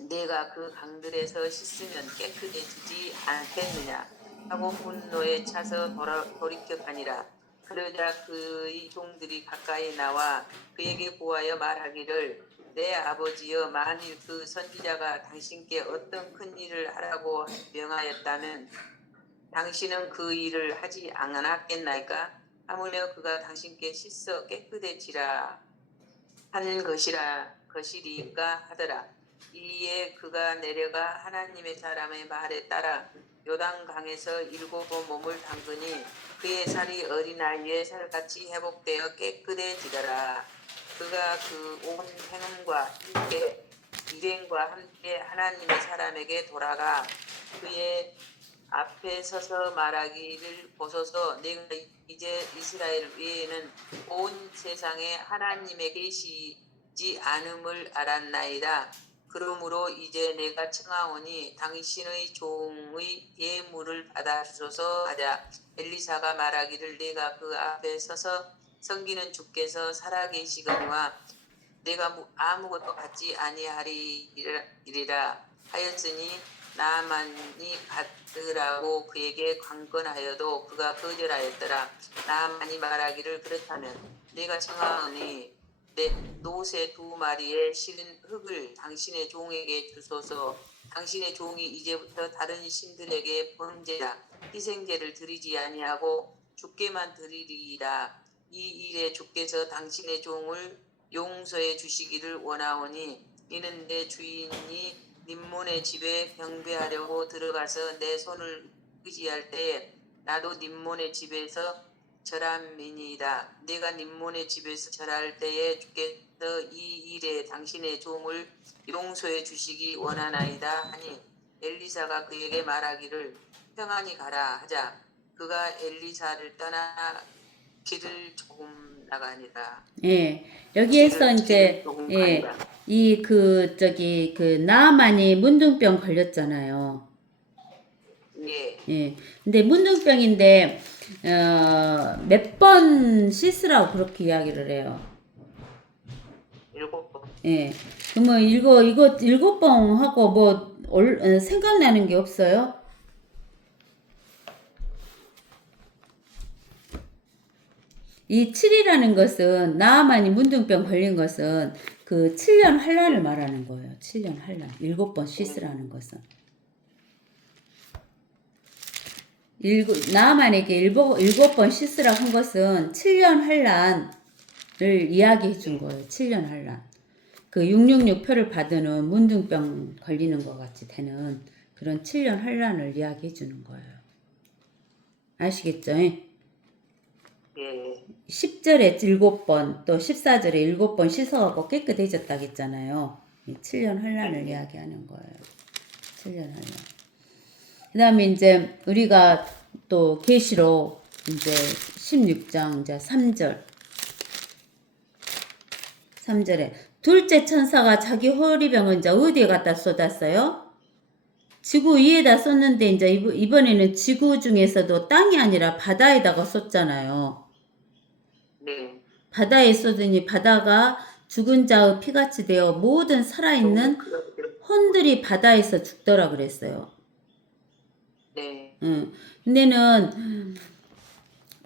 내가 그 강들에서 씻으면 깨끗해지지 않겠느냐 하고 분노에 차서 돌이켜 가니라. 그러자 그의 종들이 가까이 나와 그에게 구하여 말하기를 내 아버지여 만일 그 선지자가 당신께 어떤 큰 일을 하라고 명하였다면 당신은 그 일을 하지 않았겠나이까. 하물며 그가 당신께 씻어 깨끗해지라 하는 것이리까 하더라. 이에 그가 내려가 하나님의 사람의 말에 따라 요단강에서 7번 몸을 담그니 그의 살이 어린아이의 살같이 회복되어 깨끗해지더라. 그가 그 온 행음과 함께 일행과 함께 하나님의 사람에게 돌아가 그의 앞에 서서 말하기를 보소서 내가 이제 이스라엘 외에는 온 세상에 하나님의 계시지 않음을 알았나이다. 그러므로 이제 내가 청하오니 당신의 종의 예물을 받아 주소서 하자. 엘리사가 말하기를 내가 그 앞에 서서 섬기는 주께서 살아계시거니와 내가 아무것도 받지 아니하리라 하였으니 나만이 받으라고 그에게 관건하여도 그가 거절하였더라. 나만이 말하기를 그렇다면 내가 청하오니 내 노새 2마리에 실은 흙을 당신의 종에게 주소서. 당신의 종이 이제부터 다른 신들에게 번제나 희생제를 드리지 아니하고 주께만 드리리이다. 이 일에 주께서 당신의 종을 용서해 주시기를 원하오니 이는 내 주인이 님몬의 집에 경배하려고 들어가서 내 손을 의지할 때에 나도 님몬의 집에서 절함이니이다. 내가 님몬의 집에서 절할 때에 주께서 이 일에 당신의 종을 용서해 주시기 원하나이다 하니 엘리사가 그에게 말하기를 평안히 가라 하자. 그가 엘리사를 떠나 길을 조금 나가니라. 예. 여기에서 이제 조금 예. 가니라. 이 그 나아만이 문둥병 걸렸잖아요. 예. 예. 근데 문둥병인데 몇 번 씻으라고 그렇게 이야기를 해요. 7번. 예. 그러면 이거 7번 하고 뭐 생각나는 게 없어요? 이 7이라는 것은 나아만이 문둥병 걸린 것은 그 7년 환란을 말하는 거예요. 7년 환란. 7번 씻으라는 것은. 나아만에게 7번 씻으라고 한 것은 7년 환란을 이야기해 준 거예요. 7년 환란. 그 666표를 받으는 문둥병 걸리는 것 같이 되는 그런 7년 환란을 이야기해 주는 거예요. 아시겠죠? 예. 10절에 7번, 또 14절에 7번 씻어갖고 깨끗해졌다고 했잖아요. 7년 환란을 이야기하는 거예요. 7년 환란. 그 다음에 이제 우리가 또 계시록 이제 16장 이제 3절. 3절에 둘째 천사가 자기 호리병을 이제 어디에 갖다 쏟았어요? 지구 위에다 쏟는데 이제 이번에는 지구 중에서도 땅이 아니라 바다에다가 쏟잖아요. 네. 바다에 쏟으니 바다가 죽은 자의 피같이 되어 모든 살아있는 혼들이 바다에서 죽더라 그랬어요. 네. 근데는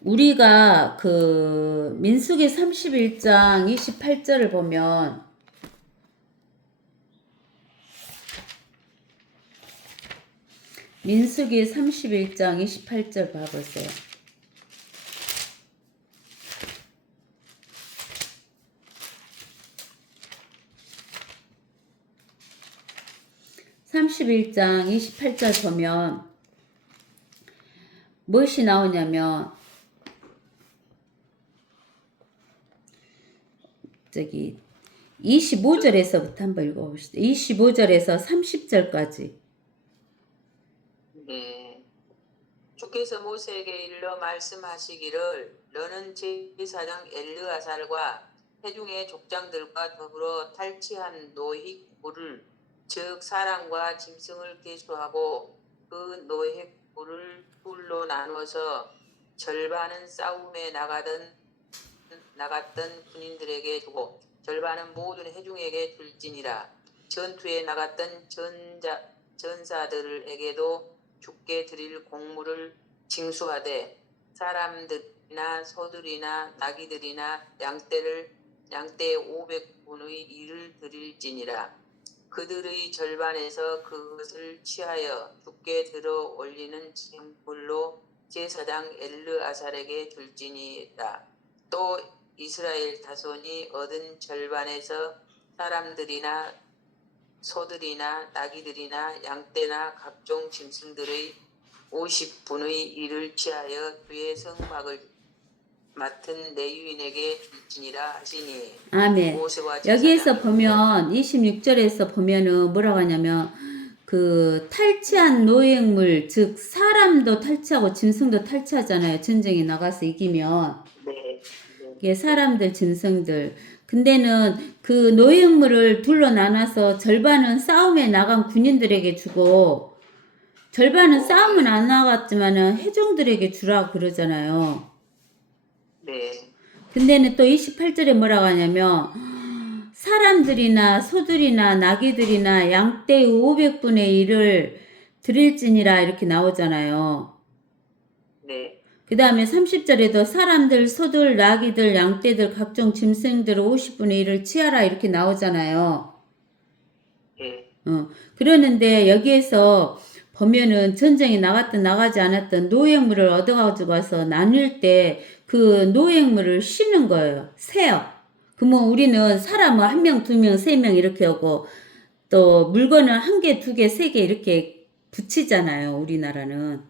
우리가 그 민수기 31장 28절을 보면 민수기 31장 28절 봐보세요. (31장 28절) 보면 무엇이 나오냐면 저기 25절에서부터 한번 읽어봅시다. 25절에서 30절까지. 네. 주께서 모세에게 일러 말씀하시기를 너는 제사장 엘르아살과 회중의 족장들과 더불어 탈취한 노획물을 즉 사람과 짐승을 계수하고 그 노획물을 둘로 나누어서 절반은 싸움에 나갔던 군인들에게 주고 절반은 모든 회중에게 줄지니라. 전투에 나갔던 전사들에게도 주께 드릴 곡물을 징수하되 사람들이나 소들이나 나귀들이나 양떼의 500분의 1을 드릴지니라. 그들의 절반에서 그것을 취하여 주께 들어 올리는 징불로 제사장 엘르아살에게 줄지니라. 또 이스라엘 자손이 얻은 절반에서 사람들이나 소들이나 나귀들이나 양떼나 각종 짐승들의 50분의 1을 취하여 주의 성막을 맡은 레위인에게 줄지니라 하시니. 아멘. 여기에서 보면 26절에서 보면은 뭐라고 하냐면 그 탈취한 노획물 즉 사람도 탈취하고 짐승도 탈취하잖아요. 전쟁에 나가서 이기면. 네. 이게 사람들 짐승들 근데는 그 노획물을 둘로 나눠서 절반은 싸움에 나간 군인들에게 주고 절반은 싸움은 안 나갔지만은 해종들에게 주라고 그러잖아요. 네. 근데는 또 28절에 뭐라고 하냐면 사람들이나 소들이나 나귀들이나 양떼의 500분의 1을 드릴지니라 이렇게 나오잖아요. 네. 그 다음에 30절에도 사람들, 소들, 나귀들, 양떼들, 각종 짐승들 50분의 1을 취하라 이렇게 나오잖아요. 네. 그러는데 여기에서 보면은 전쟁에 나갔든 나가지 않았든 노획물을 얻어가지고 와서 나눌 때 그 노획물을 쉬는 거예요. 세요. 그러면 우리는 사람은 한 명, 두 명, 세 명 이렇게 하고 또 물건을 한 개, 두 개, 세 개 이렇게 붙이잖아요. 우리나라는.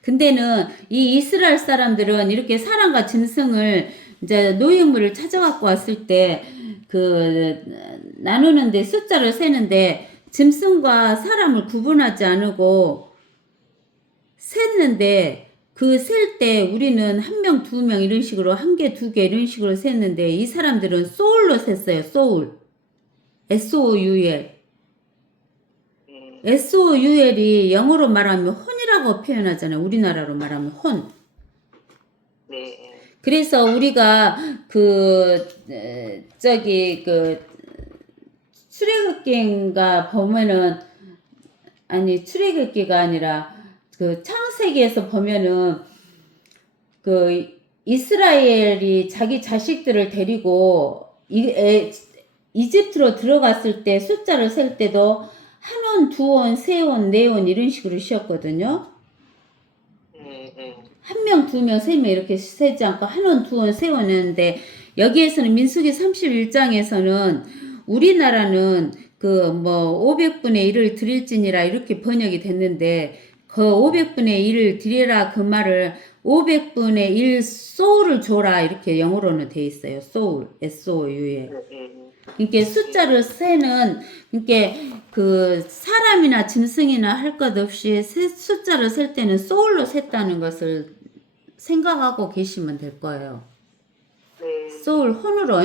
근데는 이 이스라엘 사람들은 이렇게 사람과 짐승을 이제 노획물을 찾아갖고 왔을 때 그 나누는데 숫자를 세는데 짐승과 사람을 구분하지 않고 셌는데 그 셀 때 우리는 한 명, 두 명 이런 식으로 한 개, 두 개 이런 식으로 셌는데 이 사람들은 소울로 셌어요. 소울. SOUL. SOUL이 영어로 말하면 혼이라고 표현하잖아요. 우리나라로 말하면 혼. 네. 그래서 우리가 그 출애굽기인가 보면은 아니 출애굽기가 아니라 그 창세기에서 보면은 그 이스라엘이 자기 자식들을 데리고 이집트로 들어갔을 때 숫자를 셀 때도 한 원, 두 원, 세 원, 네 원 이런 식으로 쉬었거든요. 한 명, 두 명, 세 명 이렇게 세지 않고 한 원, 두 원, 세 원 했는데 여기에서는 민수기 31장에서는 우리나라는 그 뭐 500분의 1을 드릴지니라 이렇게 번역이 됐는데 그 500분의 1을 드리라 그 말을 500분의 1 소울을 줘라 이렇게 영어로는 돼 있어요. 소울, S-O-U-L. 그러니까 숫자를 세는 그러니까 그 사람이나 짐승이나 할 것 없이 숫자를 셀 때는 소울로 셌다는 것을 생각하고 계시면 될 거예요. 소울 혼으로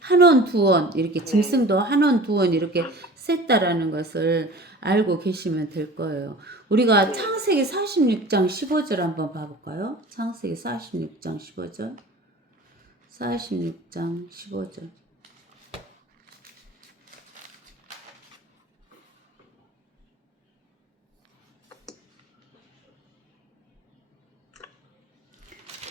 한 원, 두 원 이렇게 짐승도 한 원, 두 원 이렇게 셌다라는 것을 알고 계시면 될 거예요. 우리가 창세기 46장 15절 한번 봐볼까요? 창세기 46장 15절. 46장 15절.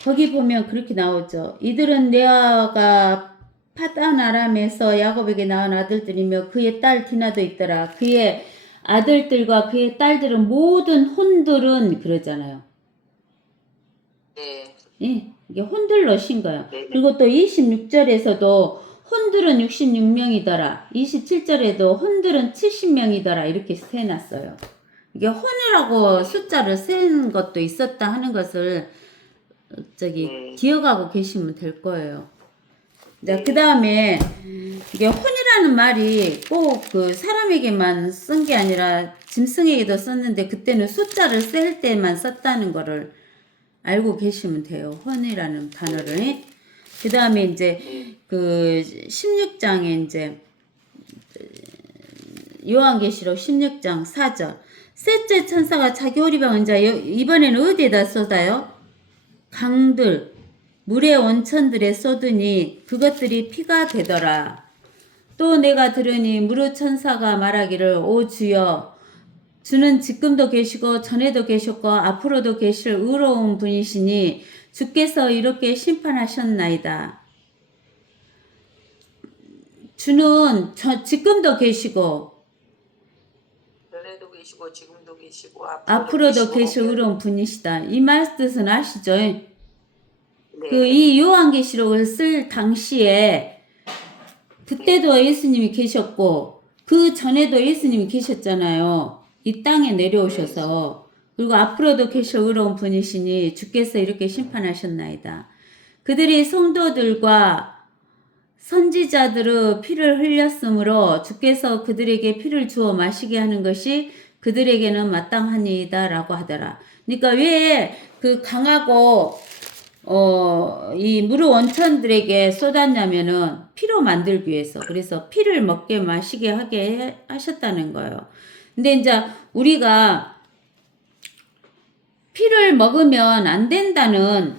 거기 보면 그렇게 나오죠. 이들은 레아가 파단 아람에서 야곱에게 낳은 아들들이며 그의 딸 디나도 있더라. 그의 아들들과 그의 딸들은 모든 혼들은 그러잖아요. 네. 예, 이게 혼들로 신 거예요. 그리고 또 26절에서도 혼들은 66명이더라. 27절에도 혼들은 70명이더라. 이렇게 세놨어요. 이게 혼이라고 숫자를 센 것도 있었다 하는 것을 기억하고 계시면 될 거예요. 자, 그 다음에 이게 혼이라는 말이 꼭 그 사람에게만 쓴 게 아니라 짐승에게도 썼는데 그때는 숫자를 셀 때만 썼다는 거를 알고 계시면 돼요. 혼이라는 단어를. 그 다음에 이제 그 16장에 이제 요한계시록 16장 4절. 셋째 천사가 자기 오리방은 자 이번에는 어디에다 쏟아요? 강들, 물의 원천들에 쏟으니 그것들이 피가 되더라. 또 내가 들으니 무릇 천사가 말하기를 오 주여 주는 지금도 계시고 전에도 계셨고 앞으로도 계실 의로운 분이시니 주께서 이렇게 심판하셨나이다. 주는 지금도 계시고 전에도 계시고 지금도 계시고 앞으로도 계실 의로운 분이시다. 이 말 뜻은 아시죠? 네. 그 이 요한계시록을 쓸 당시에 그때도 예수님이 계셨고 그 전에도 예수님이 계셨잖아요. 이 땅에 내려오셔서. 그리고 앞으로도 계실 의로운 분이시니 주께서 이렇게 심판하셨나이다. 그들이 성도들과 선지자들의 피를 흘렸으므로 주께서 그들에게 피를 주어 마시게 하는 것이 그들에게는 마땅하니이다 라고 하더라. 그러니까 왜 그 강하고 이 무료 원천들에게 쏟았냐면은 피로 만들기 위해서. 그래서 피를 먹게 마시게 하게 하셨다는 거예요. 근데 이제 우리가 피를 먹으면 안 된다는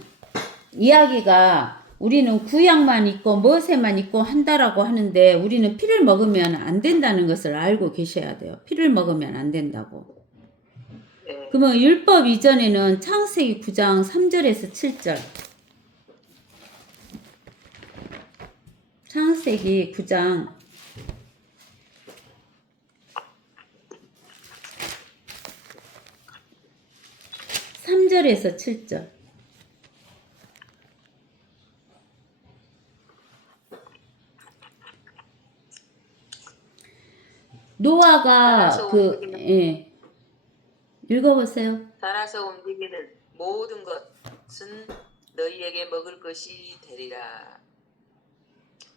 이야기가 우리는 구약만 있고 모세만 있고 한다라고 하는데 우리는 피를 먹으면 안 된다는 것을 알고 계셔야 돼요. 피를 먹으면 안 된다고. 네. 그러면 율법 이전에는 창세기 9장 3절에서 7절. 창세기 9장 3절에서 7절. 노아가 살아서 움직이는 읽어보세요. 살아서 움직이는 모든 것은 너희에게 먹을 것이 되리라.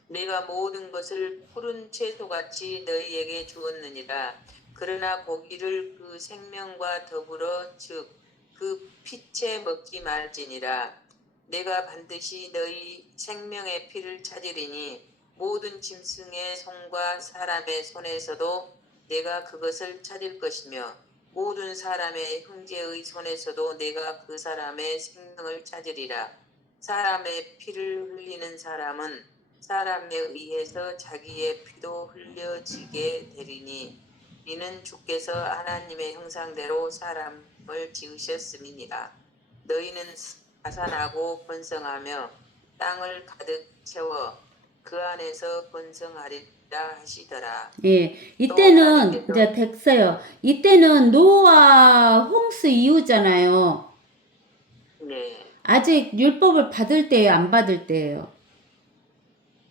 내가 모든 것을 푸른 채소같이 너희에게 주었느니라. 그러나 고기를 그 생명과 더불어 즉 그 피채 먹지 말지니라. 내가 반드시 너희 생명의 피를 찾으리니 모든 짐승의 손과 사람의 손에서도 내가 그것을 찾을 것이며 모든 사람의 형제의 손에서도 내가 그 사람의 생명을 찾으리라. 사람의 피를 흘리는 사람은 사람에 의해서 자기의 피도 흘려지게 되리니 이는 주께서 하나님의 형상대로 사람을 지으셨음이니라. 너희는 가산하고 번성하며 땅을 가득 채워 그 안에서 번성하리라 하시더라. 예, 또 이때는 하나님께서 이제 됐어요. 이때는 노아 홍수 이후잖아요. 네, 아직 율법을 받을 때예요, 안 받을 때예요?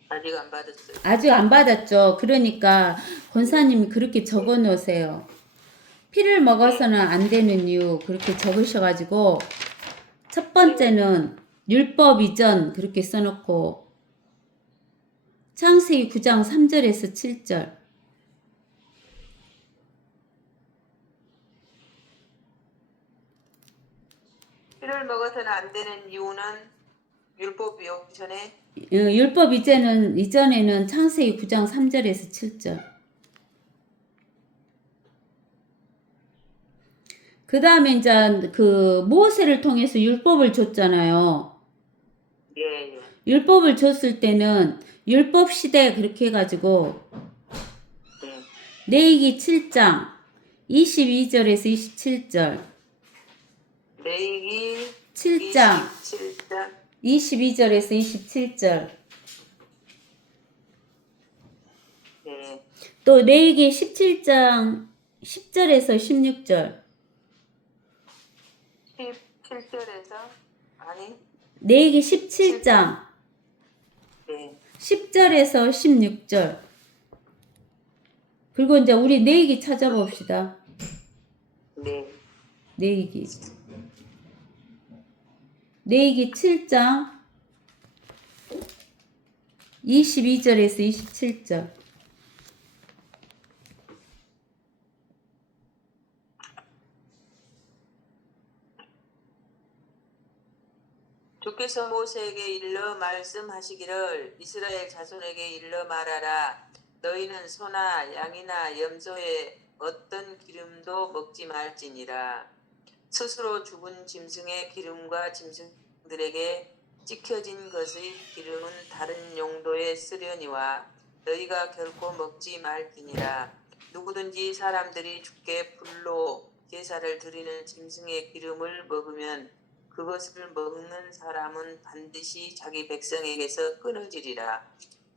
아직 안 받았어요. 아직 안 받았죠. 그러니까 권사님이 그렇게 적어 놓으세요. 피를 먹어서는 안 되는 이유 그렇게 적으셔가지고 첫 번째는 율법 이전 그렇게 써놓고 창세기 9장 3절에서 7절. 피를 먹어서는 안 되는 이유는 율법 외우기 전에 율법 이전에는 창세기 9장 3절에서 7절. 그 다음에 이제 그 모세를 통해서 율법을 줬잖아요. 예, 율법을 줬을 때는 율법 시대 그렇게 해가지고 예. 레위기 7장 22절에서 27절. 레위기 7장 27장 22절에서 27절. 예. 또 레위기 17장 10절에서 16절. 17절에서 아니 레위기 17장 네. 10절에서 16절. 그리고 이제 우리 레위기 찾아봅시다. 네. 레위기 7장 22절에서 27절. 주께서 모세에게 일러 말씀하시기를 이스라엘 자손에게 일러 말하라. 너희는 소나 양이나 염소의 어떤 기름도 먹지 말지니라. 스스로 죽은 짐승의 기름과 짐승들에게 찍혀진 것의 기름은 다른 용도에 쓰려니와 너희가 결코 먹지 말지니라. 누구든지 사람들이 주께 불로 제사를 드리는 짐승의 기름을 먹으면 그것을 먹는 사람은 반드시 자기 백성에게서 끊어지리라.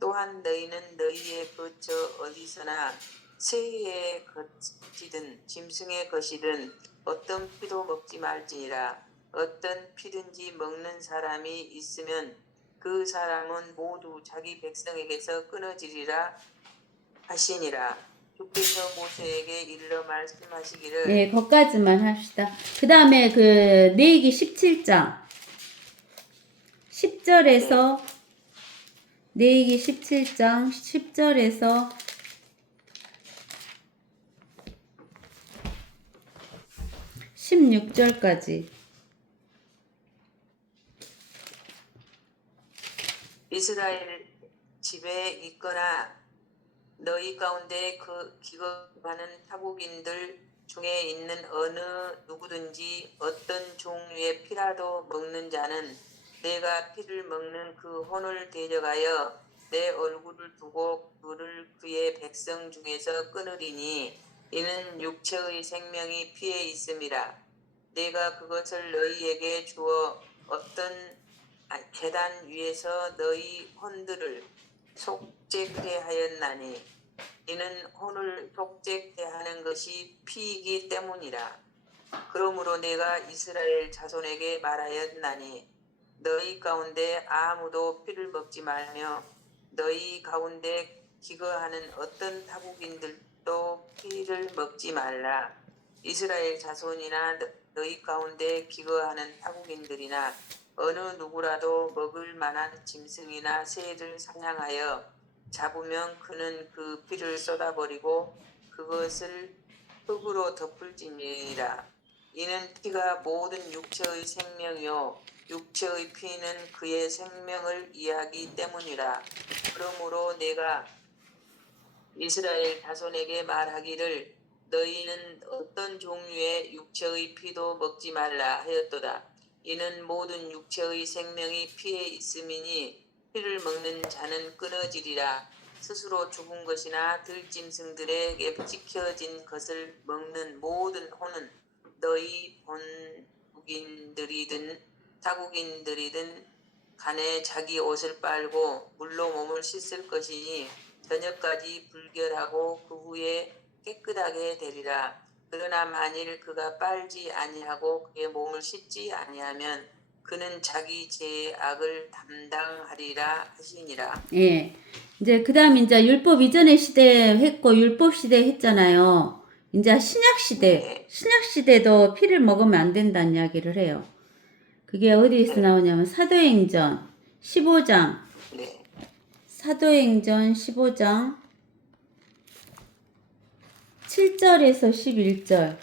또한 너희는 너희의 거처 어디서나 새의 것이든 짐승의 것이든 어떤 피도 먹지 말지니라. 어떤 피든지 먹는 사람이 있으면 그 사람은 모두 자기 백성에게서 끊어지리라 하시니라. 주께서 모세에게 일러 말씀하시기를 네, 거기까지만 합시다. 그 다음에 그 레위기 17장 10절에서 레위기 17장 10절에서 16절까지. 이스라엘 집에 있거나 너희 가운데 그 기거하는 타국인들 중에 있는 어느 누구든지 어떤 종류의 피라도 먹는 자는 내가 피를 먹는 그 혼을 대적하여 내 얼굴을 두고 그를 그의 백성 중에서 끊으리니 이는 육체의 생명이 피에 있음이라. 내가 그것을 너희에게 주어 어떤 계단 위에서 너희 혼들을 속죄케 하였나니 이는 혼을 속죄케 하는 것이 피이기 때문이라. 그러므로 내가 이스라엘 자손에게 말하였나니 너희 가운데 아무도 피를 먹지 말며 너희 가운데 기거하는 어떤 타국인들도 피를 먹지 말라. 이스라엘 자손이나 너희 가운데 기거하는 타국인들이나 어느 누구라도 먹을 만한 짐승이나 새를 사냥하여 잡으면 그는 그 피를 쏟아버리고 그것을 흙으로 덮을지니라. 이는 피가 모든 육체의 생명이요 육체의 피는 그의 생명을 이해하기 때문이라. 그러므로 내가 이스라엘 자손에게 말하기를 너희는 어떤 종류의 육체의 피도 먹지 말라 하였도다. 이는 모든 육체의 생명이 피에 있음이니 피를 먹는 자는 끊어지리라. 스스로 죽은 것이나 들짐승들에게 찍혀진 것을 먹는 모든 혼은 너희 본국인들이든 타국인들이든 간에 자기 옷을 빨고 물로 몸을 씻을 것이니 저녁까지 불결하고 그 후에 깨끗하게 되리라. 그러나 만일 그가 빨지 아니하고 그의 몸을 씻지 아니하면 그는 자기 죄의 악을 담당하리라 하시니라. 예. 이제 그다음 이제 율법 이전의 시대 했고 율법 시대 했잖아요. 이제 신약 시대. 네. 신약 시대도 피를 먹으면 안 된다는 이야기를 해요. 그게 어디에서 나오냐면 사도행전 15장. 네. 사도행전 15장 7절에서 11절.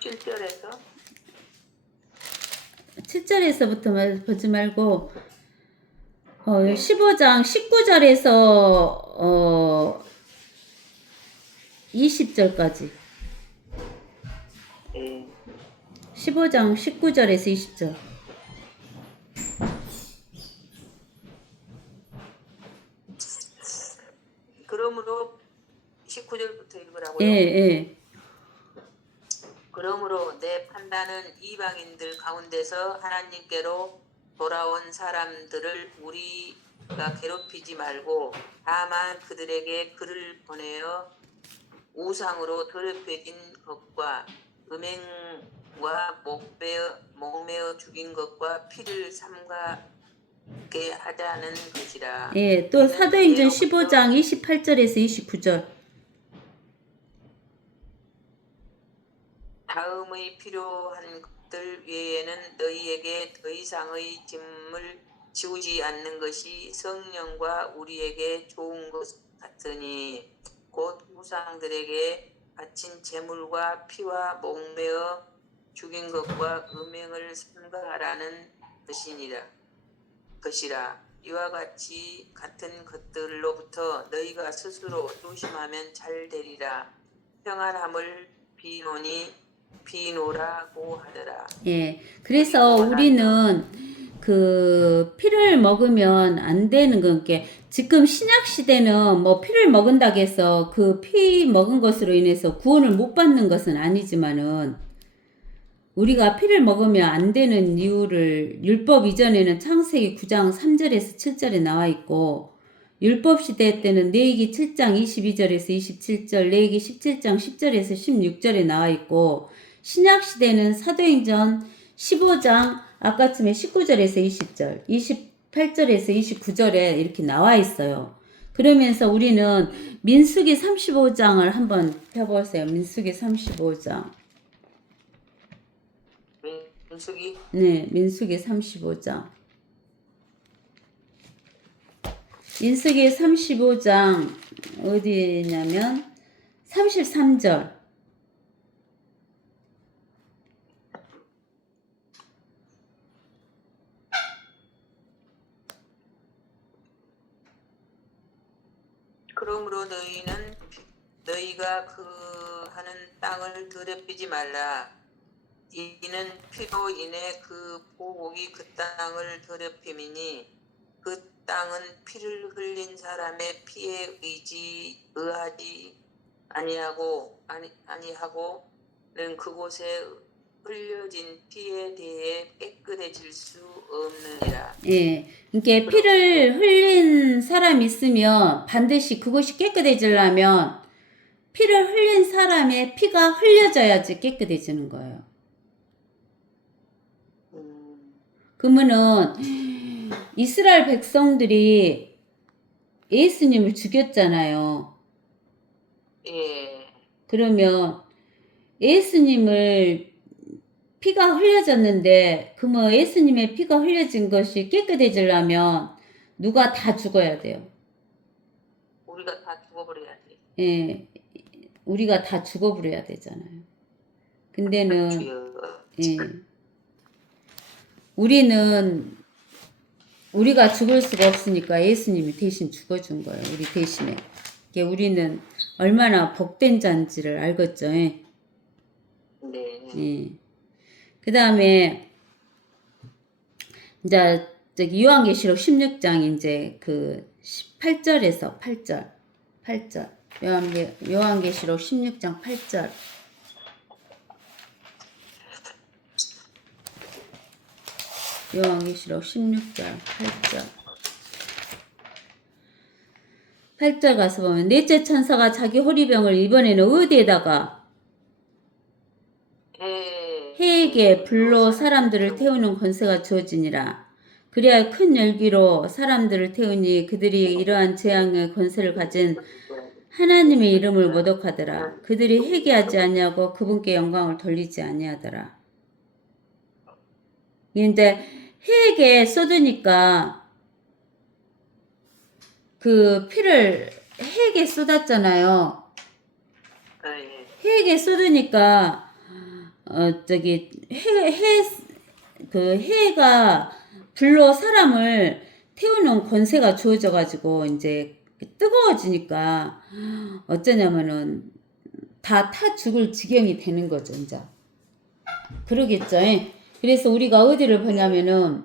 실절에서 7절에서부터 보지 말고 네. 15장 19절에서 20절까지. 네. 15장 19절에서 20절. 그러므로 19절부터 예, 읽으라고요. 예. 그러므로 내 판단은 이방인들 가운데서 하나님께로 돌아온 사람들을 우리가 괴롭히지 말고 다만 그들에게 글을 보내어 우상으로 더럽혀진 것과 음행과 목매어 죽인 것과 피를 삼가게 하자는 것이라. 예, 또 사도행전 15장 28절에서 29절. 다음의 필요한 것들 외에는 너희에게 더 이상의 짐을 지우지 않는 것이 성령과 우리에게 좋은 것 같으니 곧 우상들에게 바친 제물과 피와 목매어 죽인 것과 음행을 삼가하라는 것이라. 이와 같이 같은 것들로부터 너희가 스스로 조심하면 잘 되리라. 평안함을 비노라고 하더라. 예. 그래서 우리는 그 피를 먹으면 안 되는 건 게 지금 신약 시대는 뭐 피를 먹은다고 해서 그 피 먹은 것으로 인해서 구원을 못 받는 것은 아니지만은 우리가 피를 먹으면 안 되는 이유를 율법 이전에는 창세기 9장 3절에서 7절에 나와 있고 율법 시대 때는 레위기 7장 22절에서 27절, 레위기 17장 10절에서 16절에 나와 있고 신약 시대는 사도행전 15장 아까쯤에 19절에서 20절, 28절에서 29절에 이렇게 나와 있어요. 그러면서 우리는 민수기 35장을 한번 펴보세요. 민수기 35장. 민수기 네, 민수기 35장. 민수기 35장 어디냐면 33절. 그러므로 너희가 그 하는 땅을 더럽히지 말라. 이는 피로 인해 그 보복이 그 땅을 더럽힘이니 그 땅은 피를 흘린 사람의 피에 의하지 아니하고는 그곳에 흘려진 피에 대해 깨끗해질 수 없느니라. 예. 이게 피를 흘린 사람이 있으면 반드시 그곳이 깨끗해지려면 피를 흘린 사람의 피가 흘려져야지 깨끗해지는 거예요. 그러면은 이스라엘 백성들이 예수님을 죽였잖아요. 예. 그러면 예수님을 피가 흘려졌는데 그러면 예수님의 피가 흘려진 것이 깨끗해지려면 누가 다 죽어야 돼요. 우리가 다 죽어버려야지. 예. 우리가 다 죽어버려야 되잖아요. 근데는 주여. 예. 우리가 죽을 수가 없으니까 예수님이 대신 죽어준 거예요. 우리 대신에. 이게 우리는 얼마나 복된 자인지를 알겠죠. 예. 네. 예. 그 다음에 이제 저기 요한계시록 16장 이제 그 8절에서 8절 요한계시록 16장 8절 요한계시록 16장 8절 가서 보면 넷째 천사가 자기 호리병을 이번에는 어디에다가 해에게 불로 사람들을 태우는 권세가 주어지니라. 그래야 큰 열기로 사람들을 태우니 그들이 이러한 재앙의 권세를 가진 하나님의 이름을 모독하더라. 그들이 회개하지 아니하고 그분께 영광을 돌리지 아니하더라. 근데 해에게 쏟으니까 그 피를 해에게 쏟았잖아요. 해에게 쏟으니까 저기 해가 불로 사람을 태우는 권세가 주어져 가지고 이제 뜨거워지니까 어쩌냐면은 다 타 죽을 지경이 되는 거죠, 이제. 그러겠죠. 그래서 우리가 어디를 보냐면은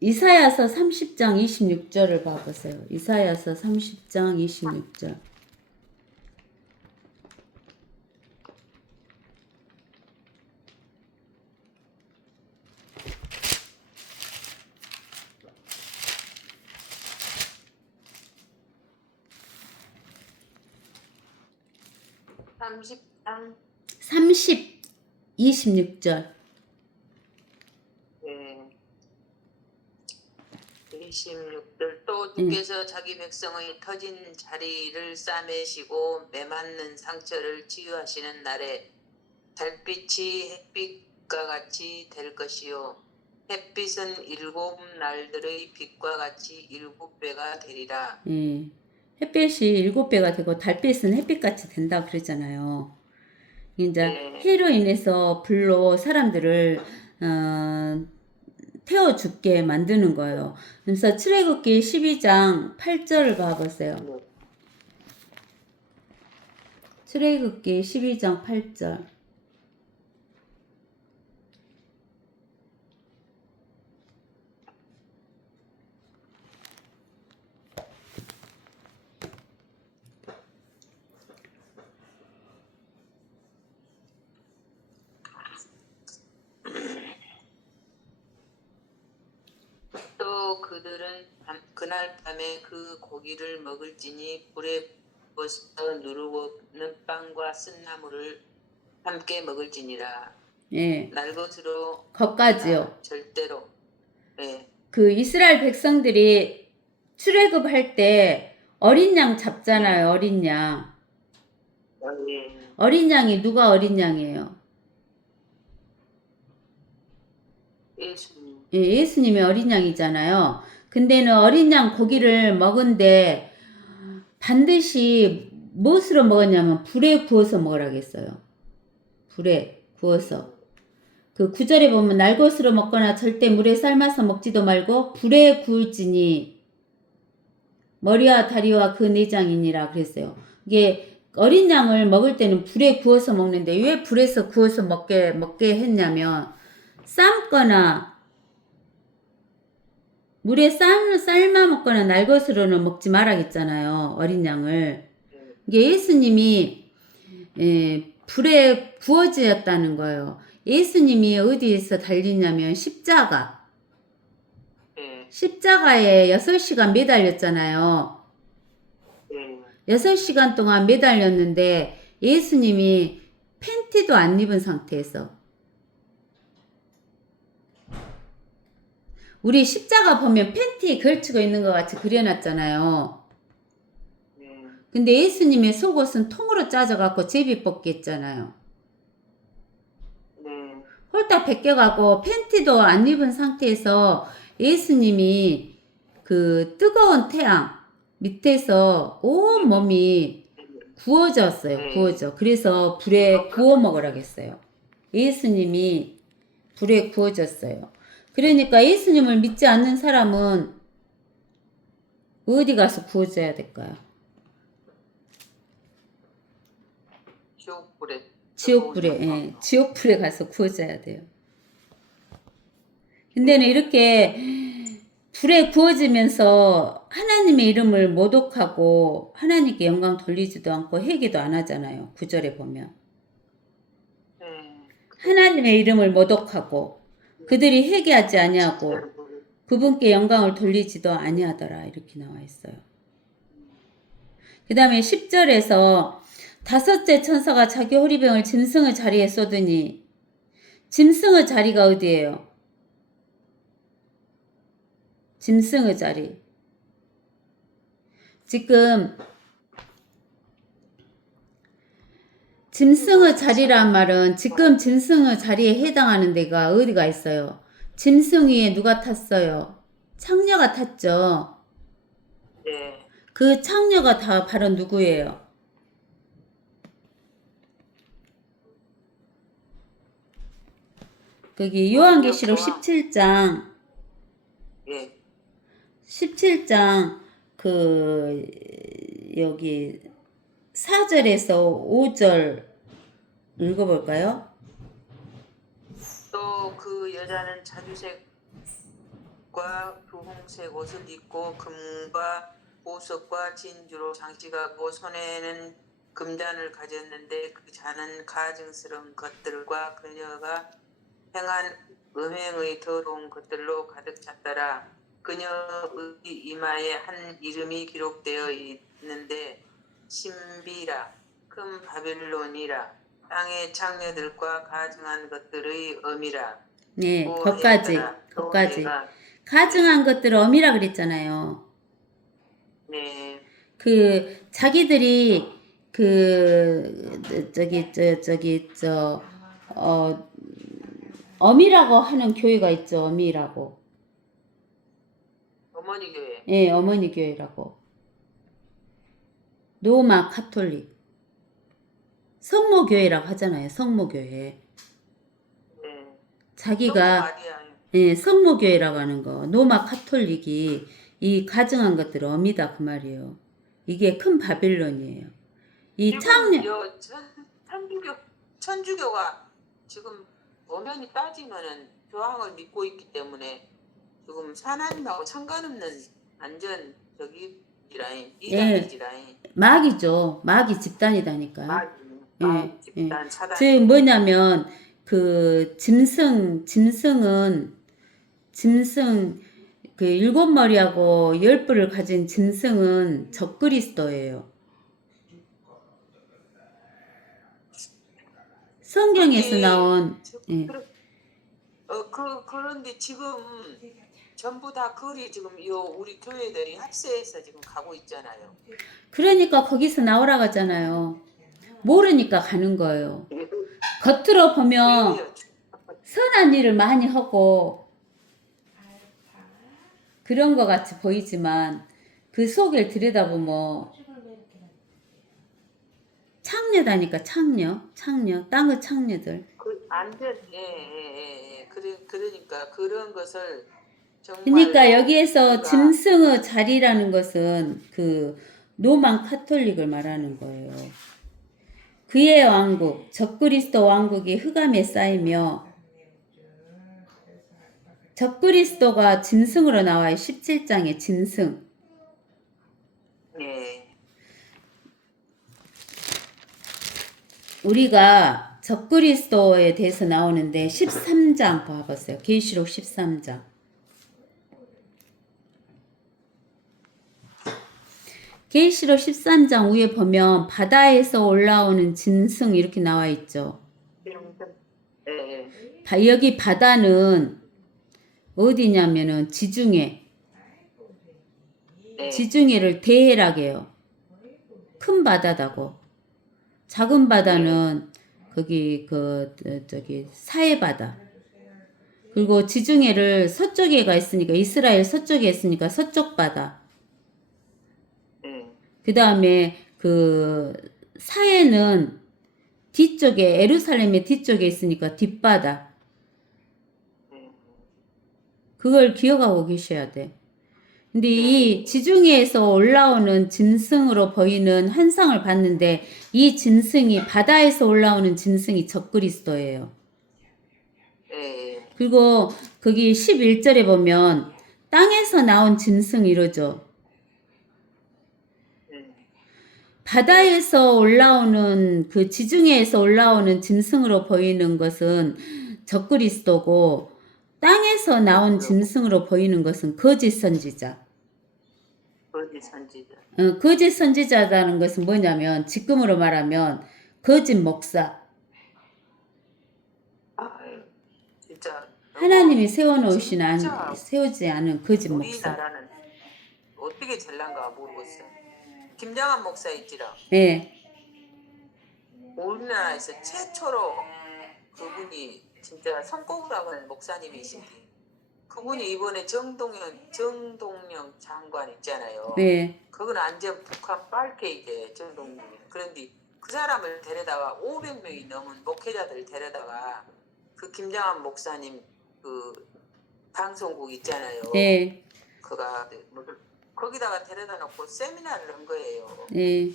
이사야서 30장 26절을 봐보세요. 이사야서 30장 26절. 삼십장 26절. 26절 또 주께서 자기 백성의 터진 자리를 싸매시고 매맞는 상처를 치유하시는 날에 달빛이 햇빛과 같이 될 것이요 햇빛은 7 날들의 빛과 같이 7배가 되리라. 햇빛이 7배가 되고 달빛은 햇빛같이 된다 그러잖아요. 이제 해로 인해서 불로 사람들을 태워 죽게 만드는 거예요. 그래서 출애굽기 12장 8절을 봐보세요. 출애굽기 12장 8절. 또 그들은 그날 밤에 그 고기를 먹을지니 불에 구워서 누르고는 빵과 쓴나물을 함께 먹을지니라. 예. 날 것으로 거까지요. 절대로. 네. 그 이스라엘 백성들이 출애굽할 때 어린 양 잡잖아요. 어린 양. 어린 양이 누가 어린 양이에요? 예수님. 예, 예수님이 어린 양이잖아요. 근데는 어린 양 고기를 먹은데 반드시 무엇으로 먹었냐면 불에 구워서 먹으라고 했어요. 불에 구워서. 그 구절에 보면 날것으로 먹거나 절대 물에 삶아서 먹지도 말고 불에 구울지니 머리와 다리와 그 내장이니라 그랬어요. 이게 어린 양을 먹을 때는 불에 구워서 먹는데 왜 불에서 구워서 먹게 했냐면 삶거나 물에 삶아 먹거나 날것으로는 먹지 말아겠잖아요. 어린 양을. 이게 예수님이 불에 구워지었다는 거예요. 예수님이 어디에서 달리냐면 십자가에 6시간 매달렸잖아요. 6시간 동안 매달렸는데 예수님이 팬티도 안 입은 상태에서 우리 십자가 보면 팬티 걸치고 있는 것 같이 그려놨잖아요. 근데 예수님의 속옷은 통으로 짜져갖고 제비 뽑기 했잖아요. 홀딱 벗겨가고 팬티도 안 입은 상태에서 예수님이 그 뜨거운 태양 밑에서 온 몸이 구워졌어요. 구워져. 그래서 불에 구워 먹으라고 했어요. 예수님이 불에 구워졌어요. 그러니까 예수님을 믿지 않는 사람은 어디 가서 구워져야 될까요? 지옥불에, 지옥불에 가서 구워져야 돼요. 근데는 이렇게 불에 구워지면서 하나님의 이름을 모독하고 하나님께 영광 돌리지도 않고 회개도 안 하잖아요. 9절에 보면. 하나님의 이름을 모독하고 그들이 회개하지 아니하고 그분께 영광을 돌리지도 아니하더라. 이렇게 나와 있어요. 그 다음에 10절에서 다섯째 천사가 자기 호리병을 짐승의 자리에 쏟으니 짐승의 자리가 어디예요? 짐승의 자리. 지금 짐승의 자리란 말은 지금 짐승의 자리에 해당하는 데가 어디가 있어요? 짐승 위에 누가 탔어요? 창녀가 탔죠. 그 창녀가 다 바로 누구예요? 거기 요한계시록 17장 17장 그 여기 4절에서 5절 읽어볼까요? 또 그 여자는 자주색과 주홍색 옷을 입고 금과 보석과 진주로 장식하고 손에는 금잔을 가졌는데 그 잔은 가증스러운 것들과 그녀가 행한 음행의 더러운 것들로 가득 찼더라. 그녀의 이마에 한 이름이 기록되어 있는데 신비라 큰 바벨론이라 땅의 창녀들과 가증한 것들의 어미라. 네, 거기까지. 가증한 것들 어미라 그랬잖아요. 네. 그 자기들이 그 어미라고 하는 교회가 있죠. 어미라고. 어머니 교회. 예, 어머니 교회라고. 로마 카톨릭. 성모 교회라고 하잖아요. 성모 교회. 자기가 예, 성모 교회라고 하는 거. 로마 카톨릭이 이 가증한 것들을 어미다 그 말이에요. 이게 큰 바빌론이에요. 이 창녀 천주교가 지금 엄연히 따지면은 교황을 믿고 있기 때문에 지금 하나님하고 상관없는 완전 저기지라인 이단이지라인. 마귀죠. 마귀 집단이다니까요. 마귀 집단 차단. 즉 뭐냐면 그 짐승 그 7머리하고 10뿔을 가진 짐승은 적그리스도예요. 성경에서 나온 그런데 지금 전부 다 그리 지금 우리 교회들이 합세해서 지금 가고 있잖아요. 그러니까 거기서 나오라고 하잖아요. 모르니까 가는 거예요. 겉으로 보면 선한 일을 많이 하고 그런 것 같이 보이지만 그 속을 들여다보면 창녀다니까 창녀 땅의 창녀들. 완전 그러니까 그런 것을 그러니까 정말로 여기에서 우리가 짐승의 자리라는 것은 그 로만 카톨릭을 말하는 거예요. 그의 왕국, 적그리스도 왕국이 흑암에 쌓이며 적그리스도가 짐승으로 나와요. 17장에 짐승. 예, 우리가 적그리스도에 대해서 나오는데 13장 봐보세요. 계시록 13장. 계시록 13장 위에 보면 바다에서 올라오는 짐승 이렇게 나와 있죠. 예, 여기 바다는 어디냐면은 지중해. 예, 지중해를 대해라게요. 큰 바다다고. 작은 바다는 거기 저기 사해바다. 그리고 지중해를 서쪽에가 있으니까 이스라엘 서쪽에 있으니까 서쪽 바다. 예, 그 다음에 그 사해는 뒤쪽에 예루살렘의 뒤쪽에 있으니까 뒷바다. 예. 그걸 기억하고 계셔야 돼. 근데 이 지중해에서 올라오는 짐승으로 보이는 환상을 봤는데 이 짐승이 바다에서 올라오는 짐승이 적그리스도예요. 예. 그리고 거기 11절에 보면 땅에서 나온 짐승 이러죠. 바다에서 올라오는 그 지중해에서 올라오는 짐승으로 보이는 것은 적그리스도고 땅에서 나온 짐승으로 보이는 것은 거짓 선지자. 거짓 선지자. 거짓 선지자라는 것은 뭐냐면 지금으로 말하면 거짓 목사. 진짜 하나님이 세워놓으신 진짜 세우지 않은 거짓 목사. 우리나라는 어떻게 될란가 모르겠어. 김장한 목사 있지라. 네. 우리나라에서 최초로 그분이 진짜 성공을 하는 목사님이신데 그분이 이번에 정동영 장관 있잖아요. 네. 그건 완전 북한 빨개이제 정동영. 그런데 그 사람을 데려다가 500명이 넘은 목회자들을 데려다가 그 김장한 목사님 그 방송국 있잖아요. 네. 그가 거기다가 데려다 놓고 세미나를 한 거예요. 네.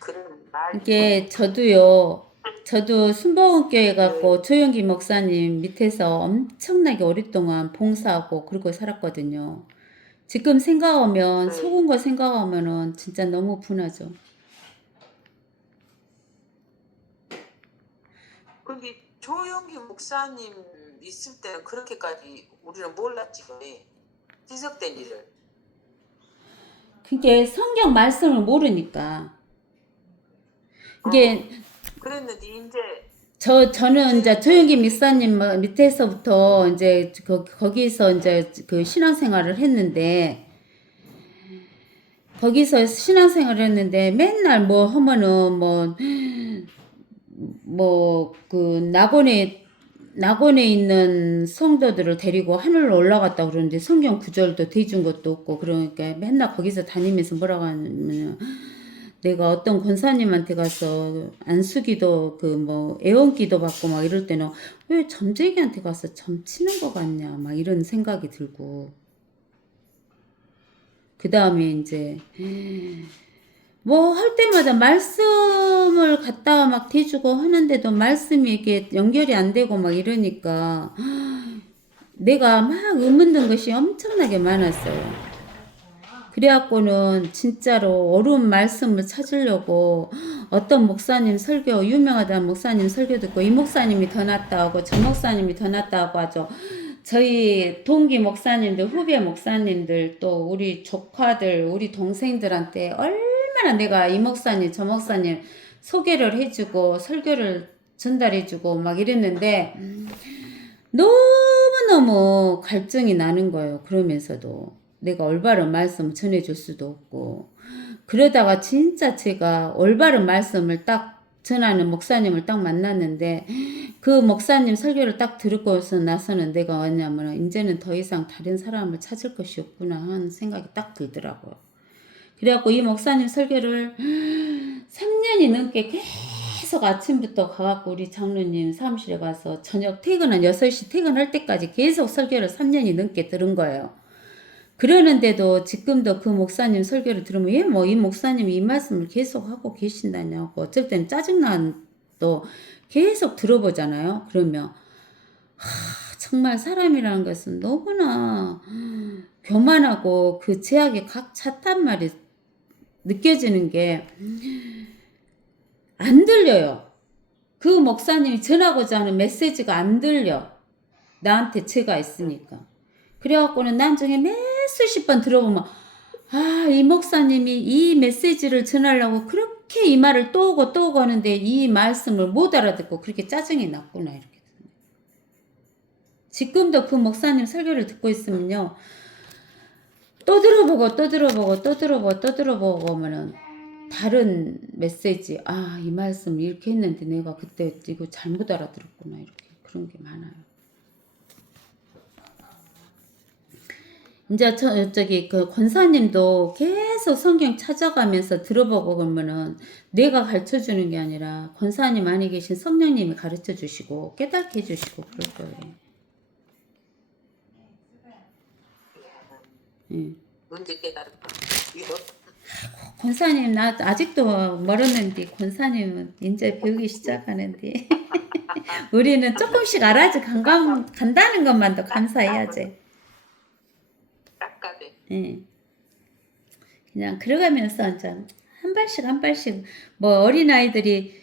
그런 말. 이게 저도 순복음교회 갖고 조영기 목사님 밑에서 엄청나게 오랫동안 봉사하고 그러고 살았거든요. 지금 생각하면 속은 거 생각하면은 진짜 너무 분하죠. 근데 조영기 목사님 있을 때는 그렇게까지 우리는 몰랐지. 지속된 일을. 그게 성경 말씀을 모르니까. 이게 그랬는데 이제 저는 이제 조영기 목사님 밑에서부터 이제 거기서 이제 그 신앙생활을 했는데 맨날 뭐 하면은 뭐 그 낙원에 있는 성도들을 데리고 하늘로 올라갔다 그러는데 성경 구절도 대준 것도 없고 그러니까 맨날 거기서 다니면서 뭐라고 하냐면 내가 어떤 권사님한테 가서 안수기도 애원기도 받고 막 이럴 때는 왜 점쟁이한테 가서 점치는 거 같냐 막 이런 생각이 들고 그 다음에 이제 뭐 할 때마다 말씀을 갖다가 막 대주고 하는데도 말씀이 이게 연결이 안 되고 막 이러니까 내가 막 의문든 것이 엄청나게 많았어요. 그래갖고는 진짜로 옳은 말씀을 찾으려고 어떤 목사님 설교, 유명하다는 목사님 설교 듣고 이 목사님이 더 낫다 하고 저 목사님이 더 낫다 하고 하죠. 저희 동기 목사님들, 후배 목사님들, 또 우리 조카들, 우리 동생들한테 얼마나 내가 이 목사님, 저 목사님 소개를 해주고 설교를 전달해주고 막 이랬는데 너무너무 갈증이 나는 거예요. 그러면서도 내가 올바른 말씀 전해줄 수도 없고 그러다가 진짜 제가 올바른 말씀을 딱 전하는 목사님을 딱 만났는데 그 목사님 설교를 딱 듣고서 나서는 내가 뭐냐면 이제는 더 이상 다른 사람을 찾을 것이 없구나 하는 생각이 딱 들더라고요. 그래갖고 이 목사님 설교를 3년이 넘게 계속 아침부터 가갖고 우리 장로님 사무실에 가서 저녁 퇴근한 6시 퇴근할 때까지 계속 설교를 3년이 넘게 들은 거예요. 그러는데도 지금도 그 목사님 설교를 들으면 왜 뭐 이 목사님이 이 말씀을 계속 하고 계신다냐고 어쩔 땐 짜증난 또 계속 들어보잖아요. 그러면 정말 사람이라는 것은 너무나 교만하고 그 제약이 각 찼단 말이 느껴지는 게 안 들려요. 그 목사님이 전하고자 하는 메시지가 안 들려. 나한테 죄가 있으니까. 그래갖고는 나중에 몇 수십 번 들어보면 이 목사님이 이 메시지를 전하려고 그렇게 이 말을 또 오고 또 오고 하는데 이 말씀을 못 알아듣고 그렇게 짜증이 났구나 이렇게. 지금도 그 목사님 설교를 듣고 있으면요. 또 들어보고 또 들어보고 또 들어보고 또 들어보고 하면은 다른 메시지 이 말씀 이렇게 했는데 내가 그때 이거 잘못 알아들었구나 이렇게 그런 게 많아요. 이제 저기 그 권사님도 계속 성경 찾아가면서 들어보고 그러면은 내가 가르쳐 주는 게 아니라 권사님 안에 계신 성령님이 가르쳐 주시고 깨닫게 해 주시고 그럴 거예요. 예. 언제 깨달을까? 이거 권사님 나 아직도 멀었는데 권사님은 이제 배우기 시작하는데 우리는 조금씩 알아지 간다는 것만도 감사해야지. 깝깝해. 예. 그냥 걸어가면서 이제 한 발씩 한 발씩 뭐 어린 아이들이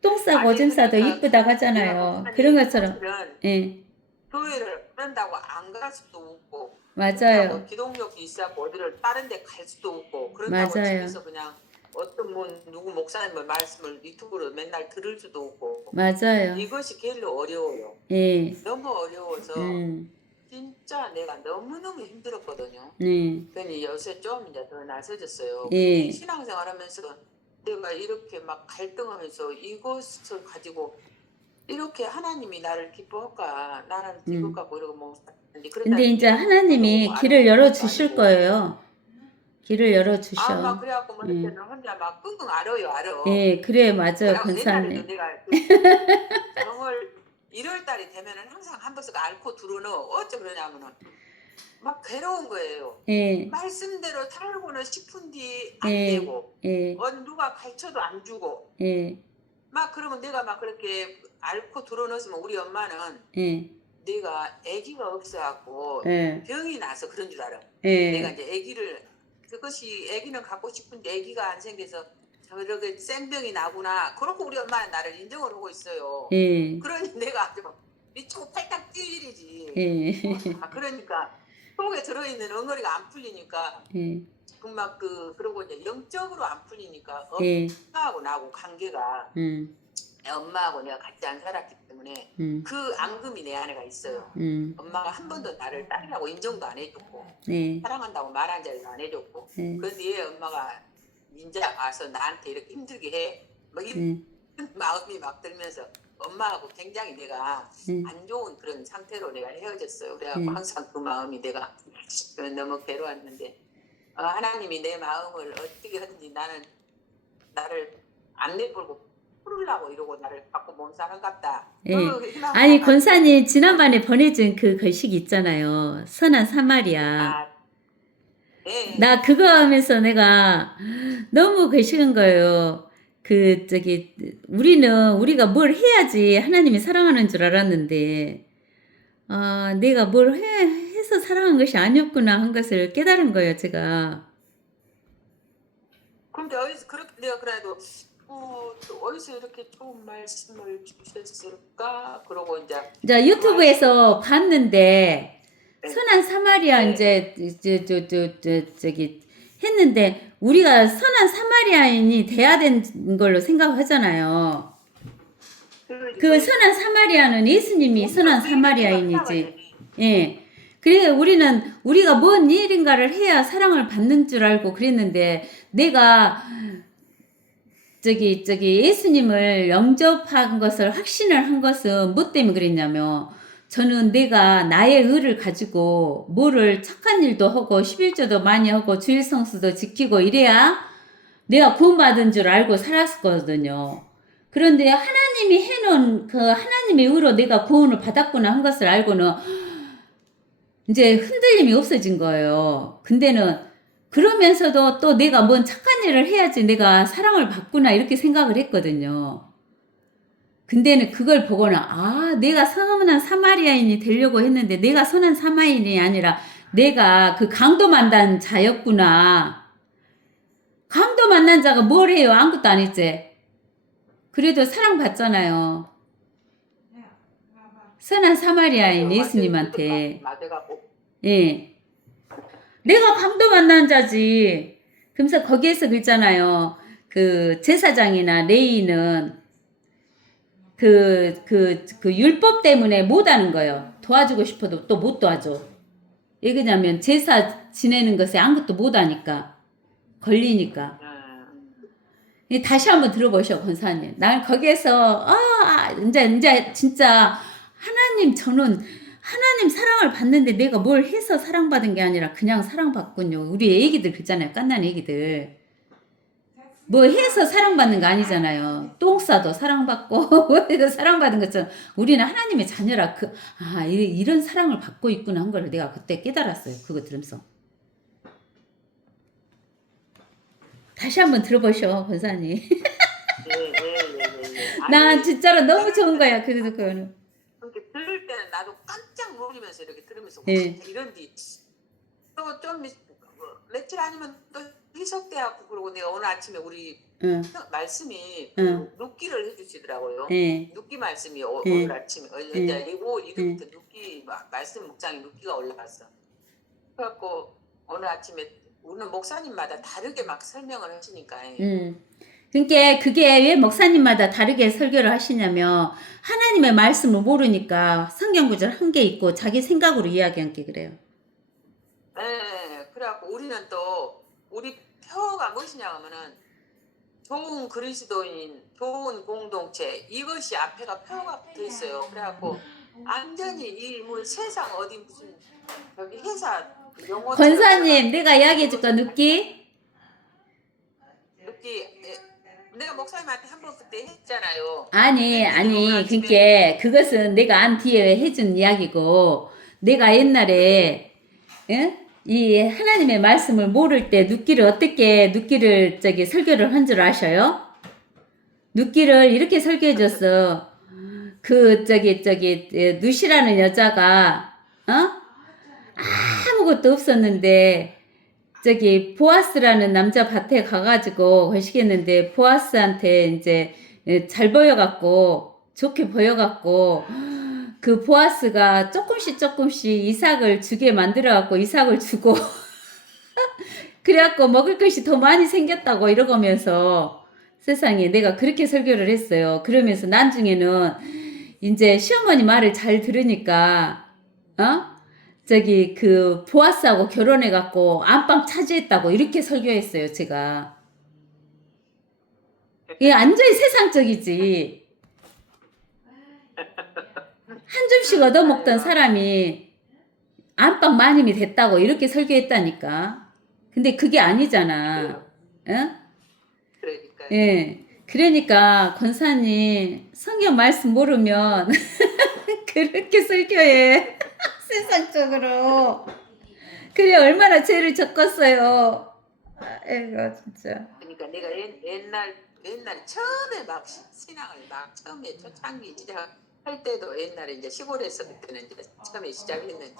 똥 싸고 오줌 싸도 이쁘다고 하잖아요. 그런 것처럼. 예. 교회를 그런다고 안 갈 수도 없고 맞아요. 기독력이 있어고 어디를 다른 데 갈 수도 없고 그런다고 맞아요. 집에서 그냥 어떤 누구 목사님의 말씀을 유튜브로 맨날 들을 수도 없고 맞아요. 이것이 제일 어려워요. 예. 너무 어려워서 진짜 내가 너무너무 힘들었거든요. 그러니 요새 좀 이제 더 나서졌어요. 예. 신앙생활하면서 내가 이렇게 막 갈등하면서 이것을 가지고 이렇게 하나님이 나를 기뻐할까? 나는 이것 갖고 이러고 뭐 근데 이제 하나님이 길을 열어 주실 거예요. 길을 열어 주셔. 막 그래갖고 뭐 그때는 혼자 막 끙끙 앓아요. 예, 그래 맞아요, 옛날에도 권사님. 내가 정월 1월달이 되면은 항상 한 번씩 앓고 들어오는 어째 그러냐면은 막 괴로운 거예요. 예. 말씀대로 살고는 싶은데 안 예. 되고 예. 누가 가르쳐도 안 주고 예. 막 그러면 내가 막 그렇게 앓고 들어놓으면 우리 엄마는 예. 내가 아기가 없어갖고 예. 병이 나서 그런 줄 알아. 예. 내가 이제 아기를 그것이 아기는 갖고 싶은데 아기가 안 생겨서 저렇게 생병이 나구나. 그렇고 우리 엄마는 나를 인정을 하고 있어요. 예. 그러니 내가 아주 미치고 팔딱 뛸 일이지. 예. 그러니까 속에 들어있는 엉거리가 안 풀리니까 예. 막 그러고 이제 영적으로 안 풀리니까 예. 엄마하고 나하고 관계가 엄마하고 내가 같이 안 살았기 때문에 그 앙금이 내 안에가 있어요. 엄마가 한 번도 나를 딸이라고 인정도 안 해줬고 예. 사랑한다고 말 한 자리도 안 해줬고 예. 그런데 얘 엄마가 이제 와서 나한테 이렇게 힘들게 해. 뭐 이런 마음이 막 들면서 엄마하고 굉장히 내가 안 좋은 그런 상태로 내가 헤어졌어요. 그래갖고 항상 그 마음이 내가 너무 괴로웠는데 하나님이 내 마음을 어떻게 하든지 나를 안 내버리고 풀으려고 이러고 나를 갖고 몸 사람 같다. 예. 아니 권사님 지난번에 보내준 그 글식 있잖아요. 선한 사마리아. 네. 나 그거 하면서 내가 너무 글식은 거예요. 우리가 뭘 해야지 하나님이 사랑하는 줄 알았는데 내가 뭘 해서 사랑한 것이 아니었구나 한 것을 깨달은 거예요, 제가. 근데 어디서 그렇게 내가 그래도 어디서 이렇게 좋은 말씀을 주셨을까? 그러고 이제 유튜브에서 봤는데 네. 선한 사마리아 이제 저기 했는데 우리가 선한 사마리아인이 돼야 되는 걸로 생각하잖아요. 그 선한 사마리아는 예수님이 선한 사마리아인이지. 예. 그래 우리가 뭔 일인가를 해야 사랑을 받는 줄 알고 그랬는데 내가 저기 예수님을 영접한 것을 확신을 한 것은 뭐 때문에 그랬냐면 저는 내가 나의 의를 가지고 뭐를 착한 일도 하고 11조도 많이 하고 주일 성수도 지키고 이래야 내가 구원받은 줄 알고 살았거든요. 그런데 하나님이 해놓은 그 하나님의 의로 내가 구원을 받았구나 한 것을 알고는 이제 흔들림이 없어진 거예요. 근데는 그러면서도 또 내가 뭔 착한 일을 해야지 내가 사랑을 받구나 이렇게 생각을 했거든요. 근데는 그걸 보고는 내가 선한 사마리아인이 되려고 했는데 내가 선한 사마리아인이 아니라 내가 그 강도 만난 자였구나. 강도 만난 자가 뭘 해요? 아무것도 안 했지. 그래도 사랑받잖아요. 선한 사마리아인 예수님한테. 맞아가고. 예. 내가 강도 만난 자지. 그래서 거기에서 그랬잖아요. 그 제사장이나 레위인은 그 율법 때문에 못 하는 거예요. 도와주고 싶어도 또 못 도와줘. 왜 그러냐면 제사 지내는 것에 아무것도 못 하니까. 걸리니까. 다시 한번 들어보셔, 권사님. 난 거기에서, 이제 진짜 저는 하나님 사랑을 받는데 내가 뭘 해서 사랑받은 게 아니라 그냥 사랑받군요. 우리 애기들 그렇잖아요. 깐난 애기들. 뭐 해서 사랑받는 거 아니잖아요. 똥 싸도 사랑받고, 뭐 해도 사랑받은 것처럼 우리는 하나님의 자녀라. 이런 사랑을 받고 있구나 한 걸 내가 그때 깨달았어요. 그거 들으면서. 다시 한번 들어보셔, 권사님. 난 진짜로 너무 좋은 거야. 그래서 그거는. 이렇게 들을 때는 나도 깜짝 놀리면서 이렇게 들으면서 네. 이런디 또 좀 며칠 아니면 또 희석돼갖고 그러고 내가 오늘 아침에 우리 말씀이 눕기를 해주시더라고요. 눕기 말씀이 오늘 아침에 이제 이거부터 눕기 말씀 묵상에 눕기가 올라갔어. 그래갖고 오늘 아침에 오늘 목사님마다 다르게 막 설명을 하시니까. 그러니까 그게 왜 목사님마다 다르게 설교를 하시냐면 하나님의 말씀을 모르니까 성경 구절 한 개 있고 자기 생각으로 이야기한 게 그래요. 네, 그래갖고 우리는 또 우리 표가 무엇이냐 하면은 좋은 그리스도인, 좋은 공동체 이것이 앞에가 표가 붙어 있어요. 그래갖고 완전히 이 뭐 세상 어디 무슨 여기 회사 용어 권사님 내가 이야기해 줄까 눕기? 내가 목사님한테 한번 그때 했잖아요. 아니 그러니까 그것은 내가 안 뒤에 해준 이야기고 내가 옛날에 이 하나님의 말씀을 모를 때 눕기를 설교를 한 줄 아셔요? 눕기를 이렇게 설교해 줬어. 누시라는 여자가 아무것도 없었는데 보아스라는 남자 밭에 가가지고 거시겠는데 보아스한테 이제 잘 보여갖고 좋게 보여갖고 그 보아스가 조금씩 이삭을 주게 만들어갖고 이삭을 주고 그래갖고 먹을 것이 더 많이 생겼다고 이러면서 세상에 내가 그렇게 설교를 했어요. 그러면서 나중에는 이제 시어머니 말을 잘 들으니까 그 보아스하고 결혼해갖고 안방 차지했다고 이렇게 설교했어요. 제가. 이게 완전히 세상적이지. 한 줌씩 얻어먹던 사람이 안방 마님이 됐다고 이렇게 설교했다니까. 근데 그게 아니잖아. 응? 그러니까요. 예. 그러니까 권사님 성경 말씀 모르면 그렇게 설교해. 세상적으로. 그래 얼마나 죄를 적었어요. 아이고 진짜. 그러니까 내가 옛날 처음에 막 신앙을 막 처음에 초창기 시작할 때도 옛날에 이제 시골에서 그때는 이제 처음에 시작했는데